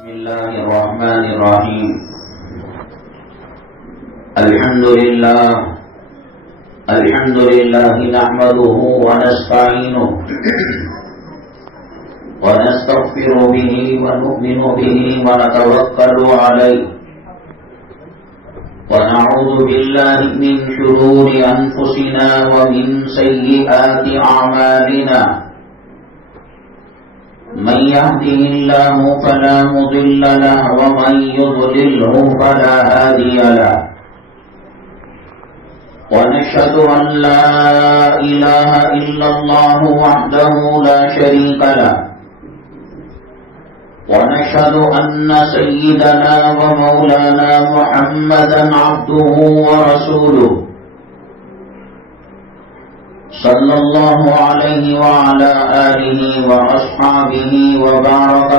بسم الله الرحمن الرحيم. الحمد لله نحمده ونستعينه ونستغفر به ونؤمن به ونتوكل عليه ونعوذ بالله من شرور أنفسنا ومن سيئات أعمالنا. من يهده الله فلا مضل له ومن يضلله فلا هادي له. ونشهد أن لا إله إلا الله وحده لا شريك له. ونشهد أن سيدنا ومولانا محمدا عبده ورسوله صلى الله عليه وعلى آله وأصحابه وبارك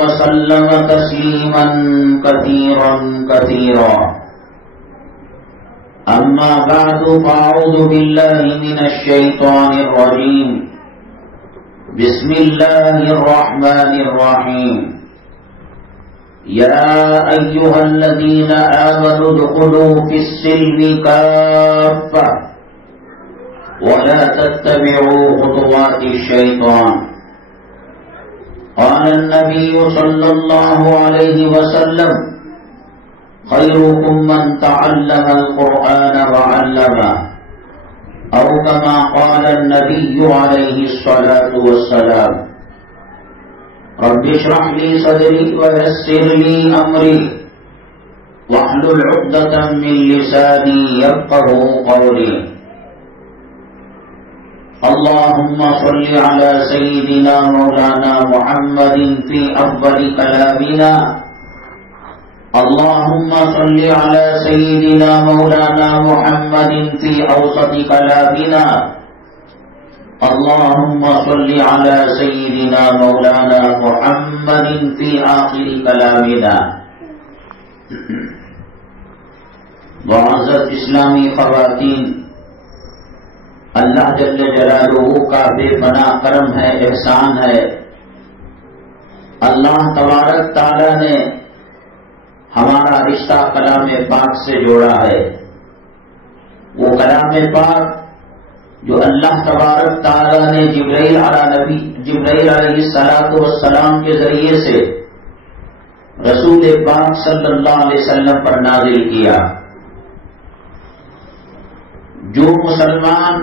وسلم تسليما كثيرا. أما بعد فأعوذ بالله من الشيطان الرجيم. بسم الله الرحمن الرحيم. يا أيها الذين آمنوا ادخلوا في السلم كافة ولا تتبعوا خطوات الشيطان. قال النبي صلى الله عليه وسلم: خيركم من تعلم القرآن وعلمه، أو كما قال النبي عليه الصلاة والسلام. رب اشرح لي صدري ويسر لي أمري واحلل عقدة من لساني يفقهوا قولي. اللهم صل على سيدنا مولانا محمد في أفضل كلامنا. اللهم صل على سيدنا مولانا محمد في أوسط كلامنا. اللهم صل على سيدنا مولانا محمد في آخر كلامنا. معزز اسلامی خواتین، اللہ جل جلالہ کا بے پناہ کرم ہے، احسان ہے. اللہ تبارک تعالی نے ہمارا رشتہ کلام پاک سے جوڑا ہے. وہ کلام پاک جو اللہ تبارک تعالی نے جبرائیل علیہ السلام کے ذریعے سے رسول پاک صلی اللہ علیہ وسلم پر نازل کیا. جو مسلمان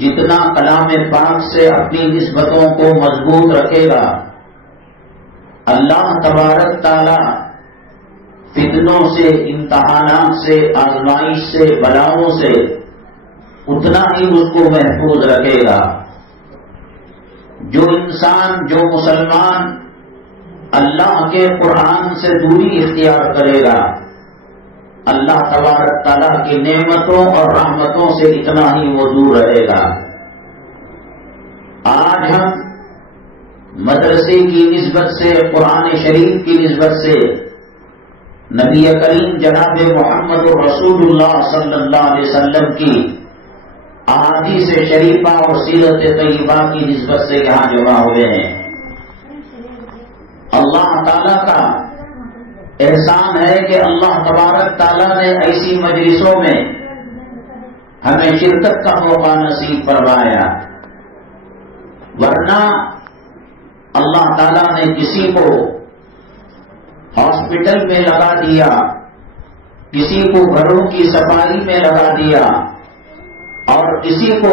جتنا کلام پاک سے اپنی نسبتوں کو مضبوط رکھے گا، اللہ تبارک تعالی فتنوں سے، امتحانات سے، آزمائش سے، بلاؤں سے اتنا ہی اس کو محفوظ رکھے گا. جو انسان، جو مسلمان اللہ کے قرآن سے دوری اختیار کرے گا، اللہ تبارک تعالیٰ کی نعمتوں اور رحمتوں سے اتنا ہی وہ دور رہے گا. آج ہم مدرسے کی نسبت سے، قرآن شریف کی نسبت سے نبی کریم جناب محمد رسول اللہ صلی اللہ علیہ وسلم کی احادیث شریفہ اور سیرت طیبہ کی نسبت سے یہاں جمع ہوئے ہیں. اللہ تعالیٰ کا احسان ہے کہ اللہ تبارک تعالیٰ نے ایسی مجلسوں میں ہمیں شرکت کا موقع نصیب فرمایا. ورنہ اللہ تعالیٰ نے کسی کو ہاسپٹل میں لگا دیا، کسی کو گھروں کی صفائی میں لگا دیا، اور کسی کو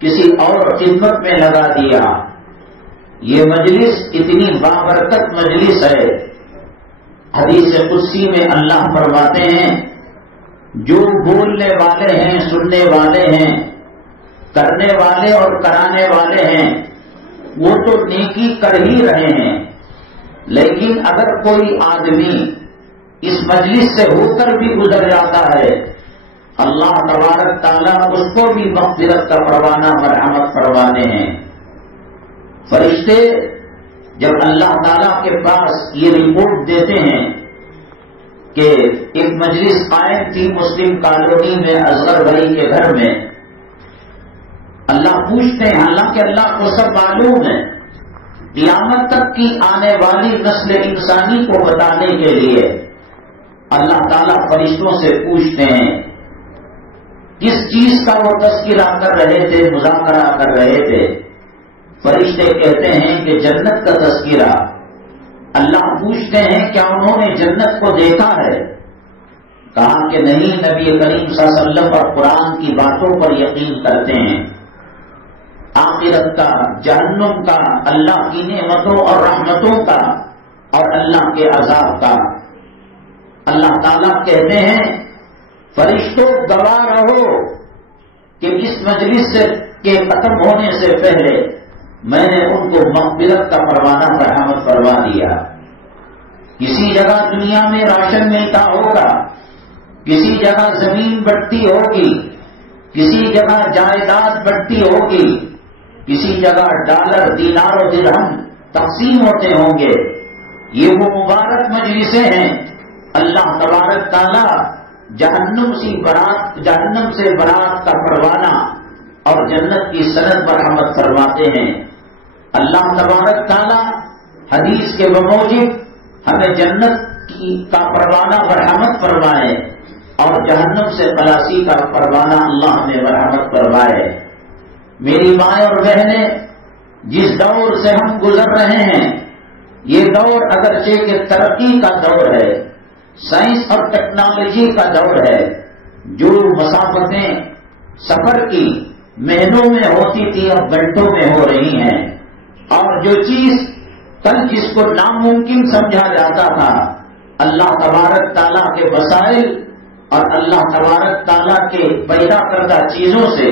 کسی اور خدمت میں لگا دیا. یہ مجلس اتنی بابرکت مجلس ہے. حدیث قدسی میں اللہ فرماتے ہیں: جو بولنے والے ہیں، سننے والے ہیں، کرنے والے اور کرانے والے ہیں، وہ تو نیکی کر ہی رہے ہیں، لیکن اگر کوئی آدمی اس مجلس سے ہو کر بھی گزر جاتا ہے، اللہ تبارک تعالیٰ اس کو بھی مغفرت کا پروانہ مرحمت فرمانے ہیں. فرشتے جب اللہ تعالیٰ کے پاس یہ رپورٹ دیتے ہیں کہ ایک مجلس قائم تھی مسلم کالونی میں اصغر بھائی کے گھر میں، اللہ پوچھتے ہیں، حالانکہ اللہ کو سب معلوم ہے، قیامت تک کی آنے والی نسل انسانی کو بتانے کے لیے اللہ تعالیٰ فرشتوں سے پوچھتے ہیں کس چیز کا وہ تذکرہ کر رہے تھے، مذاکرہ کر رہے تھے؟ فرشتے کہتے ہیں کہ جنت کا تذکرہ۔ اللہ پوچھتے ہیں کیا انہوں نے جنت کو دیکھا ہے؟ کہا کہ نہیں، نبی کریم صلی اللہ علیہ وسلم اور قرآن کی باتوں پر یقین کرتے ہیں، آخرت کا، جہنم کا، اللہ کی نعمتوں اور رحمتوں کا اور اللہ کے عذاب کا۔ اللہ تعالیٰ کہتے ہیں فرشتوں گواہ رہو کہ اس مجلس کے ختم ہونے سے پہلے میں نے ان کو مغفرت کا پروانہ فراہم کروا دیا۔ کسی جگہ دنیا میں راشن ملتا ہوگا، کسی جگہ زمین بڑھتی ہوگی، کسی جگہ جائیداد بڑھتی ہوگی، کسی جگہ ڈالر، دینار و درہم تقسیم ہوتے ہوں گے۔ یہ وہ مبارک مجلسیں ہیں۔ اللہ تبارک تعالیٰ جہنم سے برات کا پروانہ اور جنت کی سند مرحمت فرماتے ہیں۔ اللہ تبارک تعالیٰ حدیث کے بموجب ہمیں جنت کا پروانہ مرحمت فرمائے اور جہنم سے خلاصی کا پروانہ اللہ ہمیں مرحمت فرمائے۔ میری مائیں اور بہنیں، جس دور سے ہم گزر رہے ہیں، یہ دور اگرچہ کہ ترقی کا دور ہے، سائنس اور ٹیکنالوجی کا دور ہے۔ جو مسافتیں سفر کی مہینوں میں ہوتی تھی اب گھنٹوں میں ہو رہی ہیں، اور جو چیز کل جس کو ناممکن سمجھا جاتا تھا، اللہ تبارک تعالیٰ کے وسائل اور اللہ تبارک تعالیٰ کے پیدا کردہ چیزوں سے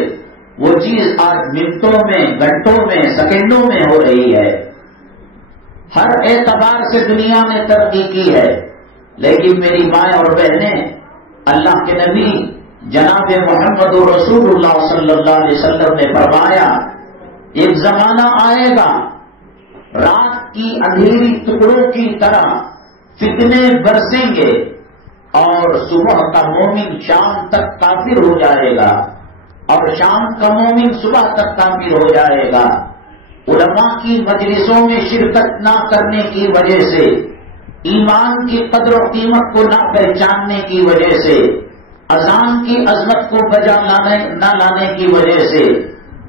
وہ چیز آج منٹوں میں، گھنٹوں میں، سیکنڈوں میں ہو رہی ہے۔ ہر اعتبار سے دنیا نے ترقی کی ہے، لیکن میری مائیں اور بہنیں، اللہ کے نبی جناب محمد رسول اللہ صلی اللہ علیہ وسلم نے فرمایا ایک زمانہ آئے گا رات کی اندھیری ٹکڑوں کی طرح فتنے برسیں گے اور صبح کا مومن شام تک کافر ہو جائے گا اور شام کا مومن صبح تک کافر ہو جائے گا۔ علماء کی مجلسوں میں شرکت نہ کرنے کی وجہ سے، ایمان کی قدر و قیمت کو نہ پہچاننے کی وجہ سے، اذان کی عظمت کو بجا نہ لانے کی وجہ سے،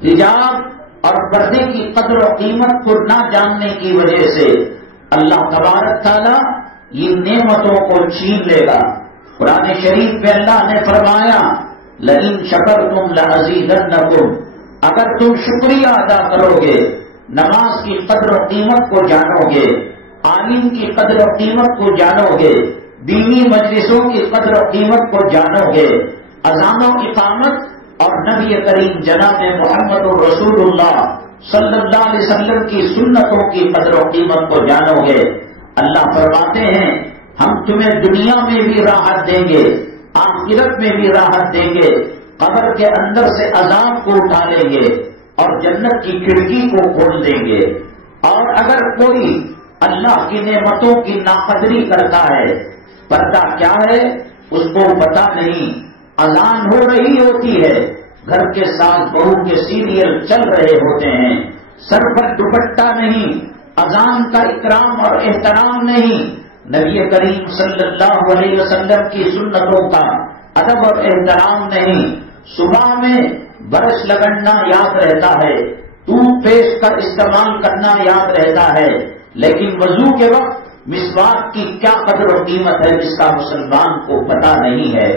حجاب اور پردے کی قدر و قیمت کو نہ جاننے کی وجہ سے اللہ تبارک تعالیٰ یہ نعمتوں کو چھین لے گا۔ قرآن شریف میں اللہ نے فرمایا لئن شکرتم لأزیدنکم، اگر تم شکریہ ادا کرو گے، نماز کی قدر و قیمت کو جانو گے، عالم کی قدر و قیمت کو جانو گے، دینی مجلسوں کی قدر و قیمت کو جانو گے، اذان و اقامت اور نبی کریم جناب محمد رسول اللہ صلی اللہ علیہ وسلم کی سنتوں کی قدر و قیمت کو جانو گے۔ اللہ فرماتے ہیں ہم تمہیں دنیا میں بھی راحت دیں گے، آخرت میں بھی راحت دیں گے، قبر کے اندر سے عذاب کو اٹھا لیں گے اور جنت کی کھڑکی کو کھول دیں گے۔ اور اگر کوئی اللہ کی نعمتوں کی ناقدری کرتا ہے، پردہ کیا ہے اس کو پتا نہیں، اذان ہو رہی ہوتی ہے، گھر کے ساتھ بہو کے سیریل چل رہے ہوتے ہیں، سر پر دوپٹہ نہیں، اذان کا اکرام اور احترام نہیں، نبی کریم صلی اللہ علیہ وسلم کی سنتوں کا ادب اور احترام نہیں، صبح میں برش لگڑنا یاد رہتا ہے، ٹوتھ پیسٹ کا استعمال کرنا یاد رہتا ہے، لیکن وضو کے وقت مسواک کی کیا قدر و قیمت ہے جس کا مسلمان کو پتا نہیں ہے۔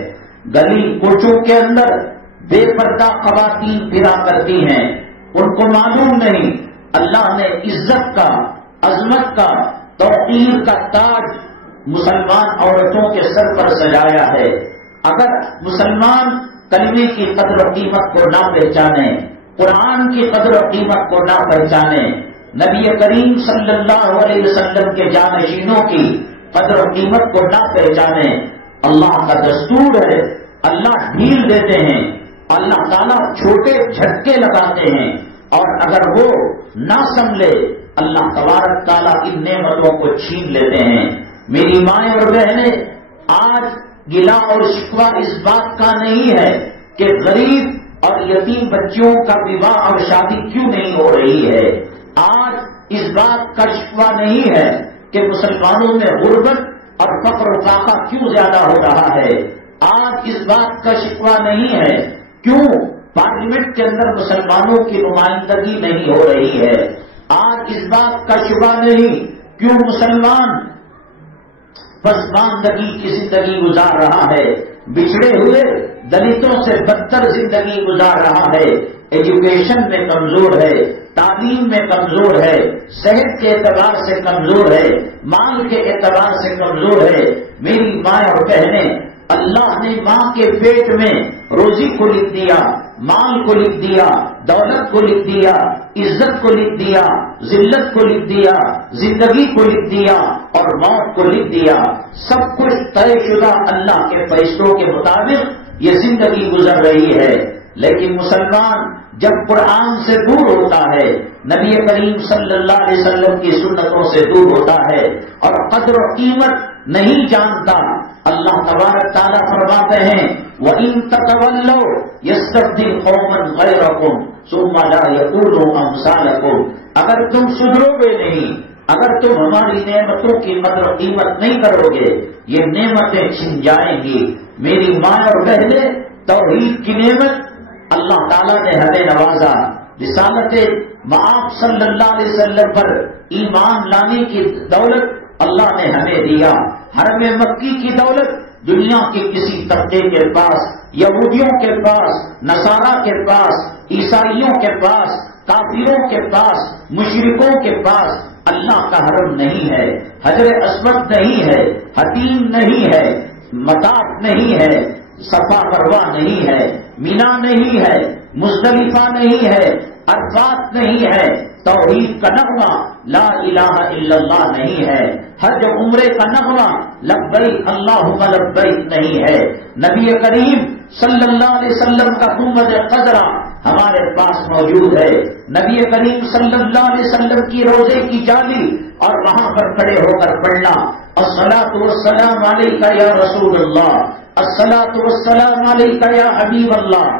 گلی کوچوں کے اندر بے پردہ خواتین پھرا کرتی ہیں، ان کو معلوم نہیں اللہ نے عزت کا، عظمت کا، توقیر کا تاج مسلمان عورتوں کے سر پر سجایا ہے۔ اگر مسلمان کلمے کی قدر و قیمت کو نہ پہچانے، قرآن کی قدر و قیمت کو نہ پہچانے، نبی کریم صلی اللہ علیہ وسلم کے جانشینوں کی قدر و قیمت کو نہ پہچانے، اللہ کا دستور ہے، اللہ ڈھیل دیتے ہیں، اللہ تعالیٰ چھوٹے جھٹکے لگاتے ہیں، اور اگر وہ نہ سنبھلے اللہ تبارک تعالیٰ کی نعمتوں کو چھین لیتے ہیں۔ میری مائیں اور بہنیں، آج گلا اور شکوہ اس بات کا نہیں ہے کہ غریب اور یتیم بچیوں کا وواہ اور شادی کیوں نہیں ہو رہی ہے۔ آج اس بات کا شکوہ نہیں ہے کہ مسلمانوں میں غربت اور فقر و فاقہ کیوں زیادہ ہو رہا ہے. آج اس بات کا شکوہ نہیں ہے کیوں پارلیمنٹ کے اندر مسلمانوں کی نمائندگی نہیں ہو رہی ہے. آج اس بات کا شبہ نہیں کیوں مسلمان پسماندگی کی زندگی گزار رہا ہے، بچھڑے ہوئے دلتوں سے بدتر زندگی گزار رہا ہے، ایجوکیشن میں کمزور ہے، تعلیم میں کمزور ہے، صحت کے اعتبار سے کمزور ہے، مال کے اعتبار سے کمزور ہے. میری ماں اور بہنیں، اللہ نے ماں کے پیٹ میں روزی کو لکھ دیا، مال کو لکھ دیا، دولت کو لکھ دیا، عزت کو لکھ دیا، ذلت کو لکھ دیا، زندگی کو لکھ دیا اور موت کو لکھ دیا. سب کچھ طے شدہ اللہ کے فیصلوں کے مطابق یہ زندگی گزر رہی ہے. لیکن مسلمان جب قرآن سے دور ہوتا ہے، نبی کریم صلی اللہ علیہ وسلم کی سنتوں سے دور ہوتا ہے اور قدر و قیمت نہیں جانتا، اللہ تبارک تعالیٰ فرماتے ہیں وَإِن تَتَوَلَّوْا يَسْتَبْدِلْ قَوْمًا غَيْرَكُمْ ثُمَّ لَا يَكُونُوا أَمْثَالَكُمْ. اگر تم سدھرو گے نہیں، اگر تم ہماری نعمتوں کی قدر و قیمت نہیں کرو گے، یہ نعمتیں چھن جائیں گی. میری ماں اور بہنیں، توحید کی نعمت اللہ تعالیٰ نے ہمیں نوازا. رسالت مآب صلی اللہ علیہ وسلم پر ایمان لانے کی دولت اللہ نے ہمیں دیا. حرم مکی کی دولت دنیا کے کسی طبقے کے پاس، یہودیوں کے پاس، نصارہ کے پاس، عیسائیوں کے پاس، کافروں کے پاس، مشرکوں کے پاس اللہ کا حرم نہیں ہے، حجر اسود نہیں ہے، حتیم نہیں ہے، مطاف نہیں ہے، صفا مروا نہیں ہے، مینا نہیں ہے، مزدلفہ نہیں ہے، عرفات نہیں ہے، توحید کا نغمہ لا الہ الا اللہ نہیں ہے، حج عمرے کا نغمہ لبیک اللہم لبیک نہیں ہے. نبی کریم صلی اللہ علیہ وسلم کا گنبد خضرا ہمارے پاس موجود ہے. نبی کریم صلی اللہ علیہ وسلم کی روضے کی جالی اور وہاں پر کھڑے ہو کر پڑھنا الصلاۃ والسلام علیک یا رسول اللہ، الصلاۃ والسلام علیک یا حبیب اللہ،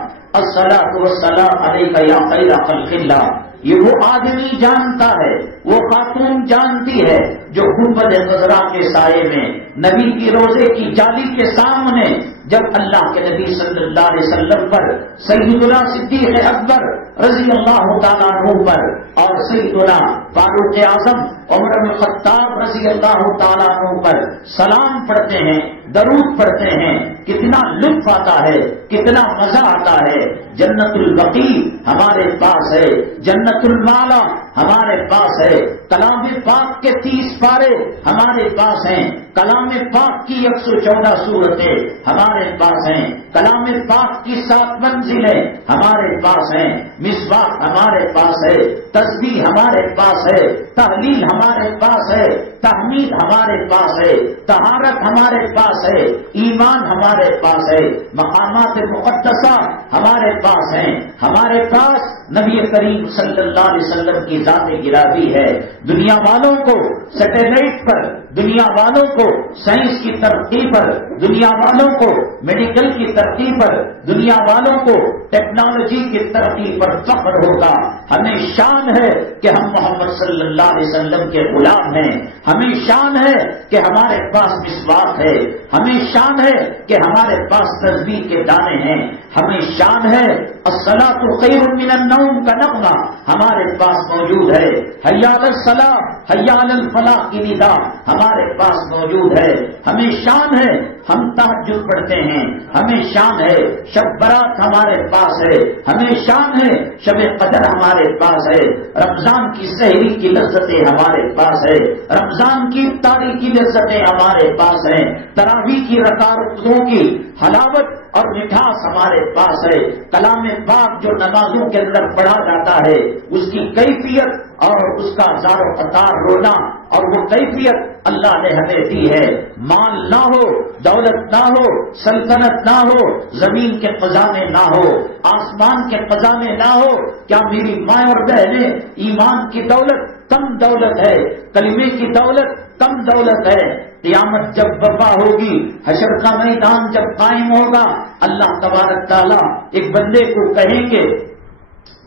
الصلاۃ والسلام علیک یا خیر خلق اللہ. یہ وہ آدمی جانتا ہے، وہ خاتون جانتی ہے جو گنبد خضرا کے سائے میں نبی کی روضے کی جالی کے سامنے جب اللہ کے نبی صلی اللہ علیہ وسلم پر، سیدنا صدیق اکبر رضی اللہ تعالیٰ عنہ پر اور سیدنا فاروق اعظم عمر بن الخطاب رضی اللہ تعالیٰ عنہ پر سلام پڑھتے ہیں، درود پڑھتے ہیں، کتنا لطف آتا ہے، کتنا مزہ آتا ہے. جنت البقیع ہمارے پاس ہے، جنت المالا ہمارے پاس ہے، کلام پاک کے 30 پارے ہمارے پاس ہیں، کلام پاک کی 114 سورتیں ہمارے پاس ہیں، کلام پاک کی 7 منزلیں ہمارے پاس ہیں، مصباح ہمارے پاس ہے، تسبیح ہمارے پاس ہے، تحلیل ہمارے پاس ہے، تحمید ہمارے پاس ہے، طہارت ہمارے پاس ہے، ایمان ہمارے پاس ہے، مقامات مقدسہ ہمارے پاس ہیں. ہمارے پاس نبی کریم صلی اللہ علیہ وسلم کی ذات گرامی ہے. دنیا والوں کو سیٹلائٹ پر، دنیا والوں کو سائنس کی ترقی پر، دنیا والوں کو میڈیکل کی ترقی پر، دنیا والوں کو ٹیکنالوجی کی ترقی پر فخر ہوگا. ہمیں شان ہے کہ ہم محمد صلی اللہ علیہ وسلم کے غلام ہیں، ہمیں شان ہے کہ ہمارے پاس مسواک ہے، ہمیں شان ہے کہ ہمارے پاس تسبیح کے دانے ہیں، ہمیں شان ہے الصلاۃ خیر من النوم کا نغمہ ہمارے پاس موجود ہے، حی علی الصلاۃ حی علی الفلاح کی ندا ہمارے پاس موجود ہے. ہمیں شان ہے ہم تہجد پڑھتے ہیں، ہمیں شان ہے شب برات ہمارے پاس ہے، ہمیں شان ہے شب قدر ہمارے پاس ہے، رمضان کی سحری کی لذتیں ہمارے پاس ہے، رمضان کی افطاری کی لذتیں ہمارے پاس ہیں، تراویح کی رکعتوں کی حلاوت اور مٹھاس ہمارے پاس ہے. کلام پاک جو نمازوں کے اندر پڑھا جاتا ہے اس کی کیفیت اور اس کا زار و قطار رونا اور وہ کیفیت اللہ نے ہمیں دی ہے. مال نہ ہو، دولت نہ ہو، سلطنت نہ ہو، زمین کے خزانے نہ ہو، آسمان کے خزانے نہ ہو، کیا میری ماں اور بہنیں ایمان کی دولت کم دولت ہے، کلمے کی دولت کم دولت ہے؟ قیامت جب برپا ہوگی، حشر کا میدان جب قائم ہوگا، اللہ تبارک تعالیٰ ایک بندے کو کہیں گے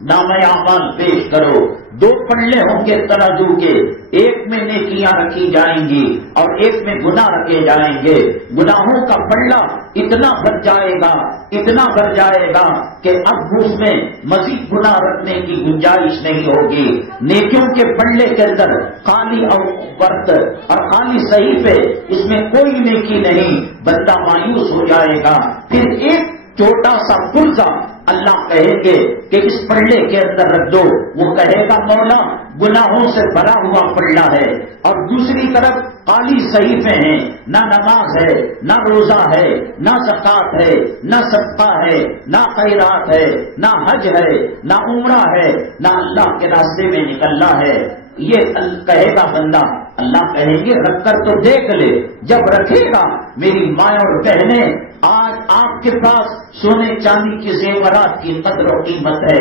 نام اعمال پیش کرو، 2 پلڑے ہوں گے ترازو کے، ایک میں نیکیاں رکھی جائیں گی اور ایک میں گناہ رکھے جائیں گے۔ گناہوں کا پلڑا اتنا بڑھ جائے گا، اتنا بڑھ جائے گا کہ اب اس میں مزید گناہ رکھنے کی گنجائش نہیں ہوگی۔ نیکیوں کے پلڑے کے اندر خالی اور ورت اور خالی صحیفے، اس میں کوئی نیکی نہیں، بندہ مایوس ہو جائے گا۔ پھر ایک چھوٹا سا پرزہ اللہ کہیں گے کہ اس پلڑے کے اندر رکھ دو، وہ کہے گا مولا گناہوں سے بھرا ہوا پلڑا ہے، اور دوسری طرف خالی صحیفے ہیں، نہ نماز ہے، نہ روزہ ہے، نہ زکات ہے، نہ صدقہ ہے، نہ خیرات ہے، نہ حج ہے، نہ عمرہ ہے، نہ اللہ کے راستے میں نکلنا ہے۔ یہ کہے گا بندہ، اللہ کہیں گے رکھ کر تو دیکھ لے۔ جب رکھے گا میری ماں اور بہنیں، آج آپ کے پاس سونے چاندی کے زیورات کی قدر و قیمت ہے،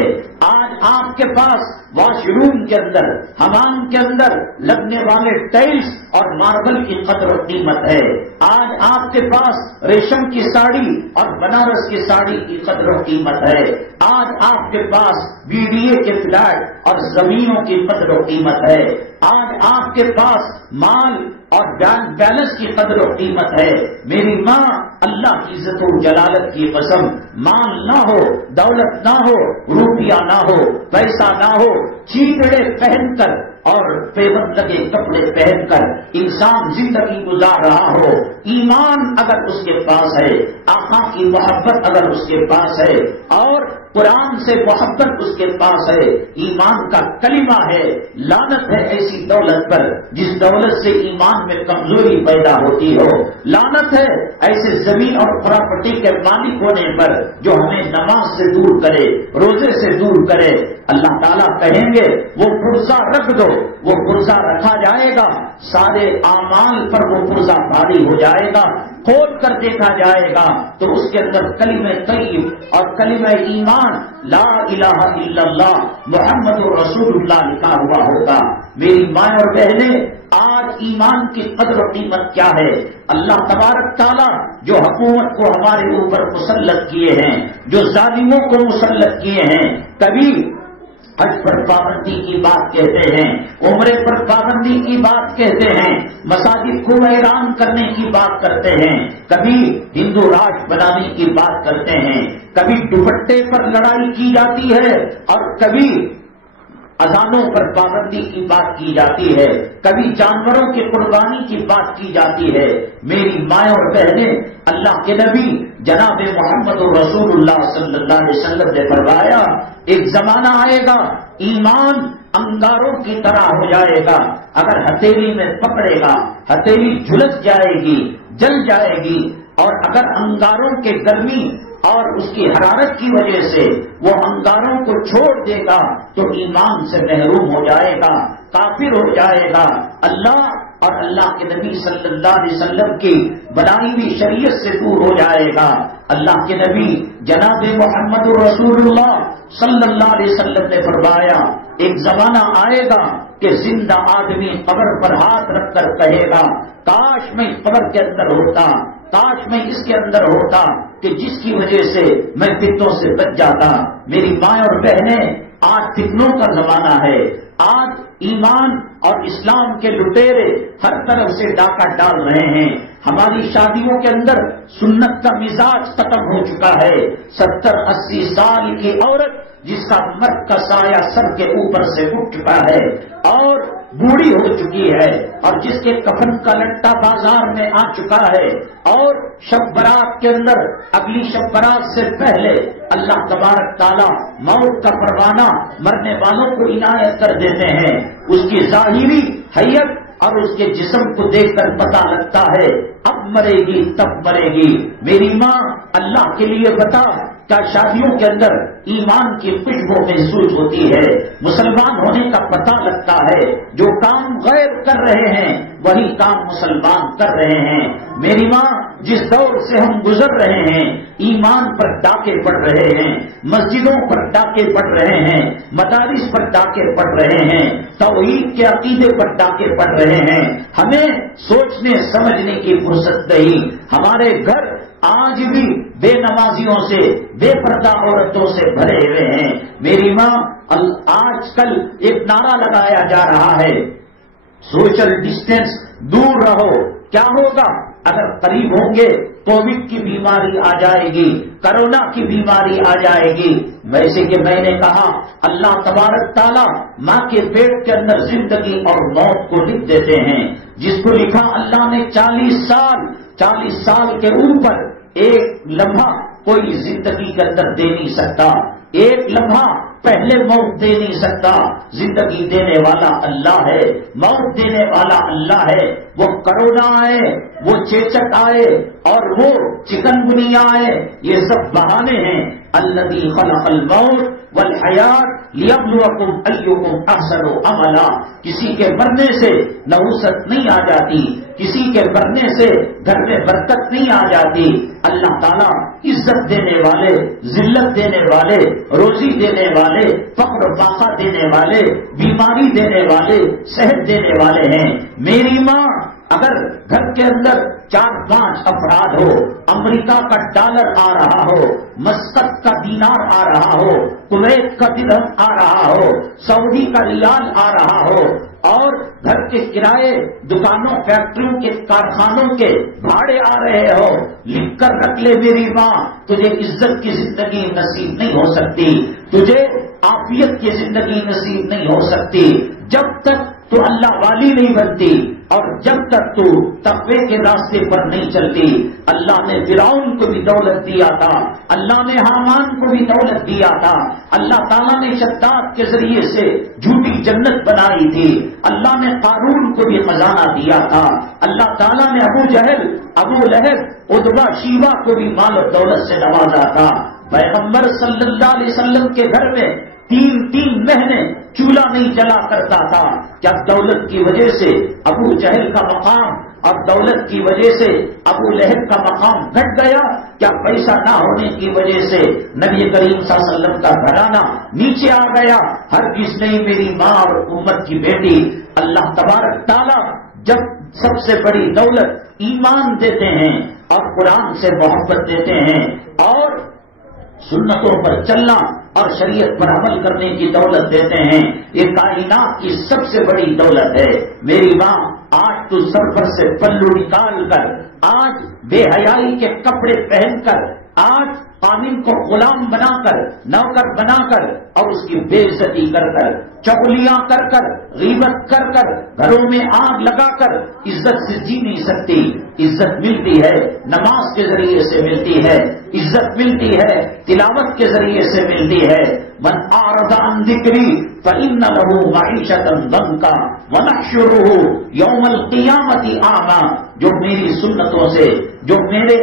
آج آپ کے پاس واش روم کے اندر، حمام کے اندر لگنے والے ٹائلز اور ماربل کی قدر و قیمت ہے، آج آپ کے پاس ریشم کی ساڑی اور بنارس کی ساڑی کی قدر و قیمت ہے، آج آپ کے پاس BDA کے فلیٹ اور زمینوں کی قدر و قیمت ہے، آج آپ کے پاس مال اور بینک بیلنس کی قدر و قیمت ہے۔ میری ماں، اللہ کی عزت و جلالت کی قسم، مال نہ ہو، دولت نہ ہو، روپیہ نہ ہو، پیسہ نہ ہو، چیتڑے پہن کر اور پیبند لگے کپڑے پہن کر انسان زندگی گزار رہا ہو، ایمان اگر اس کے پاس ہے، آقا کی محبت اگر اس کے پاس ہے اور قرآن سے محبت اس کے پاس ہے، ایمان کا کلمہ ہے، لعنت ہے ایسی دولت پر جس دولت سے ایمان میں کمزوری پیدا ہوتی ہو، لعنت ہے ایسے زمین اور پراپرٹی کے مالک ہونے پر جو ہمیں نماز سے دور کرے، روزے سے دور کرے۔ اللہ تعالیٰ کہیں گے وہ پرزہ رکھ دو، وہ پرزہ رکھا جائے گا، سارے اعمال پر وہ پرزہ بھاری ہو جائے گا، کھول کر دیکھا جائے گا تو اس کے اندر کلمہ طیب اور کلمہ ایمان لا الہ الا اللہ محمد رسول اللہ لکھا ہوا ہوگا۔ میری ماں اور بہنیں، آج ایمان کی قدر و قیمت کیا ہے؟ اللہ تبارک تعالیٰ جو حکومت کو ہمارے اوپر مسلط کیے ہیں، جو ظالموں کو مسلط کیے ہیں، کبھی حج پر پابندی کی بات کہتے ہیں، عمرے پر پابندی کی بات کہتے ہیں، مساجد کو ویران کرنے کی بات کرتے ہیں، کبھی ہندو راج بنانے کی بات کرتے ہیں، کبھی دوپٹے پر لڑائی کی جاتی ہے اور کبھی اذانوں پر پابندی کی بات کی جاتی ہے، کبھی جانوروں کی قربانی کی بات کی جاتی ہے۔ میری ماں اور بہنیں، اللہ کے نبی جناب محمد رسول اللہ صلی اللہ علیہ وسلم نے فرمایا ایک زمانہ آئے گا ایمان انگاروں کی طرح ہو جائے گا، اگر ہتھیلی میں پکڑے گا ہتھیلی جھلس جائے گی، جل جائے گی، اور اگر انگاروں کے گرمی اور اس کی حرارت کی وجہ سے وہ انگاروں کو چھوڑ دے گا تو ایمان سے محروم ہو جائے گا، کافر ہو جائے گا، اللہ اور اللہ کے نبی صلی اللہ علیہ وسلم کی بنائی ہوئی شریعت سے دور ہو جائے گا۔ اللہ کے نبی جناب محمد رسول اللہ صلی اللہ علیہ وسلم نے فرمایا ایک زمانہ آئے گا کہ زندہ آدمی قبر پر ہاتھ رکھ کر کہے گا کاش میں قبر کے اندر ہوتا، کاش میں اس کے اندر ہوتا کہ جس کی وجہ سے میں فتنوں سے بچ جاتا۔ میری ماں اور بہنیں، آج فتنوں کا زمانہ ہے، آج ایمان اور اسلام کے لٹیرے ہر طرف سے ڈاکہ ڈال رہے ہیں۔ ہماری شادیوں کے اندر سنت کا مزاج ختم ہو چکا ہے۔ 70-80 سال کی عورت جس کا مرد کا سایہ سر کے اوپر سے اٹھ چکا ہے اور بوڑھی ہو چکی ہے، اور جس کے کفن کا لٹا بازار میں آ چکا ہے، اور شب برات کے اندر اگلی شب برات سے پہلے اللہ تبارک تعالیٰ موت کا پروانہ مرنے والوں کو عنایت کر دیتے ہیں۔ اس کی ظاہری حیت اور اس کے جسم کو دیکھ کر پتہ لگتا ہے اب مرے گی تب مرے گی۔ میری ماں، اللہ کے لیے بتا کیا شادیوں کے اندر ایمان کی خوشبو محسوس ہوتی ہے؟ مسلمان ہونے کا پتہ لگتا ہے، جو کام غیر کر رہے ہیں وہی کام مسلمان کر رہے ہیں۔ میری ماں، جس دور سے ہم گزر رہے ہیں، ایمان پر ڈاکے پڑ رہے ہیں، مسجدوں پر ڈاکے پڑ رہے ہیں، مدارس پر ڈاکے پڑ رہے ہیں، توحید کے عقیدے پر ڈاکے پڑ رہے ہیں۔ ہمیں سوچنے سمجھنے کی فرصت نہیں، ہمارے گھر آج بھی بے نمازیوں سے، بے پردہ عورتوں سے بھرے ہوئے ہیں۔ میری ماں، آج کل ایک نعرہ لگایا جا رہا ہے، سوشل ڈسٹینس، دور رہو۔ کیا ہوگا اگر قریب ہوں گے؟ کووڈ کی بیماری آ جائے گی، کرونا کی بیماری آ جائے گی۔ ویسے کہ میں نے کہا اللہ تبارک تعالیٰ ماں کے پیٹ کے اندر زندگی اور موت کو لکھ دیتے ہیں۔ جس کو لکھا اللہ نے 40 سال کے اوپر ایک لمحہ کوئی زندگی کے اندر دے نہیں سکتا، ایک لمحہ پہلے موت دے نہیں سکتا۔ زندگی دینے والا اللہ ہے، موت دینے والا اللہ ہے۔ وہ کرونا آئے، وہ چیچک آئے اور وہ چکن گنیا آئے، یہ سب بہانے ہیں۔ الذی خلق الموت والحیات لیبلوکم ایکم احسن عملا۔ کسی کے مرنے سے نحوست نہیں آ جاتی، کسی کے مرنے سے گھر میں برکت نہیں آ جاتی۔ اللہ تعالیٰ عزت دینے والے، ذلت دینے والے، روزی دینے والے، فقر فاقہ دینے والے، بیماری دینے والے، صحت دینے والے ہیں۔ میری ماں، اگر گھر کے اندر 4-5 افراد ہو، امریکہ کا ڈالر آ رہا ہو، مسقط کا دینار آ رہا ہو، کویت کا درہم آ رہا ہو، سعودی کا ریال آ رہا ہو، اور گھر کے کرائے، دکانوں، فیکٹریوں کے، کارخانوں کے بھاڑے آ رہے ہو، لکھ کر رکھ لے میری ماں، تجھے عزت کی زندگی نصیب نہیں ہو سکتی، تجھے عافیت کی زندگی نصیب نہیں ہو سکتی جب تک تو اللہ والی نہیں بنتی، اور جب تک تو تقوی کے راستے پر نہیں چلتی۔ اللہ نے فرعون کو بھی دولت دیا تھا، اللہ نے حامان کو بھی دولت دیا تھا، اللہ تعالیٰ نے شداد کے ذریعے سے جھوٹی جنت بنائی تھی، اللہ نے قارون کو بھی خزانہ دیا تھا، اللہ تعالیٰ نے ابو جہل، ابو لہب، عتبہ، شیبہ کو بھی مال و دولت سے نوازا تھا۔ پیغمبر صلی اللہ علیہ وسلم کے گھر میں 3 مہینے چولہا نہیں جلا کرتا تھا۔ کیا دولت کی وجہ سے ابو جہل کا مقام اور دولت کی وجہ سے ابو لہب کا مقام گھٹ گیا؟ کیا پیسہ نہ ہونے کی وجہ سے نبی کریم صلی اللہ علیہ وسلم کا گھرانہ نیچے آ گیا؟ ہرگز نہیں میری ماں اور امت کی بیٹی۔ اللہ تبارک تعالیٰ جب سب سے بڑی دولت ایمان دیتے ہیں اور قرآن سے محبت دیتے ہیں اور سنتوں پر چلنا اور شریعت پر عمل کرنے کی دولت دیتے ہیں، یہ کائنات کی سب سے بڑی دولت ہے۔ میری ماں، آج تو سر پر سے پلو نکال کر، آج بے حیائی کے کپڑے پہن کر، آج قانون کو غلام بنا کر، نوکر بنا کر اور اس کی بے عزتی کر کر، چغلیاں کر کر، غیبت کر کر، گھروں میں آگ لگا کر عزت سے جی نہیں سکتی۔ عزت ملتی ہے نماز کے ذریعے سے ملتی ہے، عزت ملتی ہے تلاوت کے ذریعے سے ملتی ہے۔ من اعرض عن ذکری فإن له معیشة ضنکا ونحشره یوم القیامة اعمی۔ جو میری سنتوں سے، جو میرے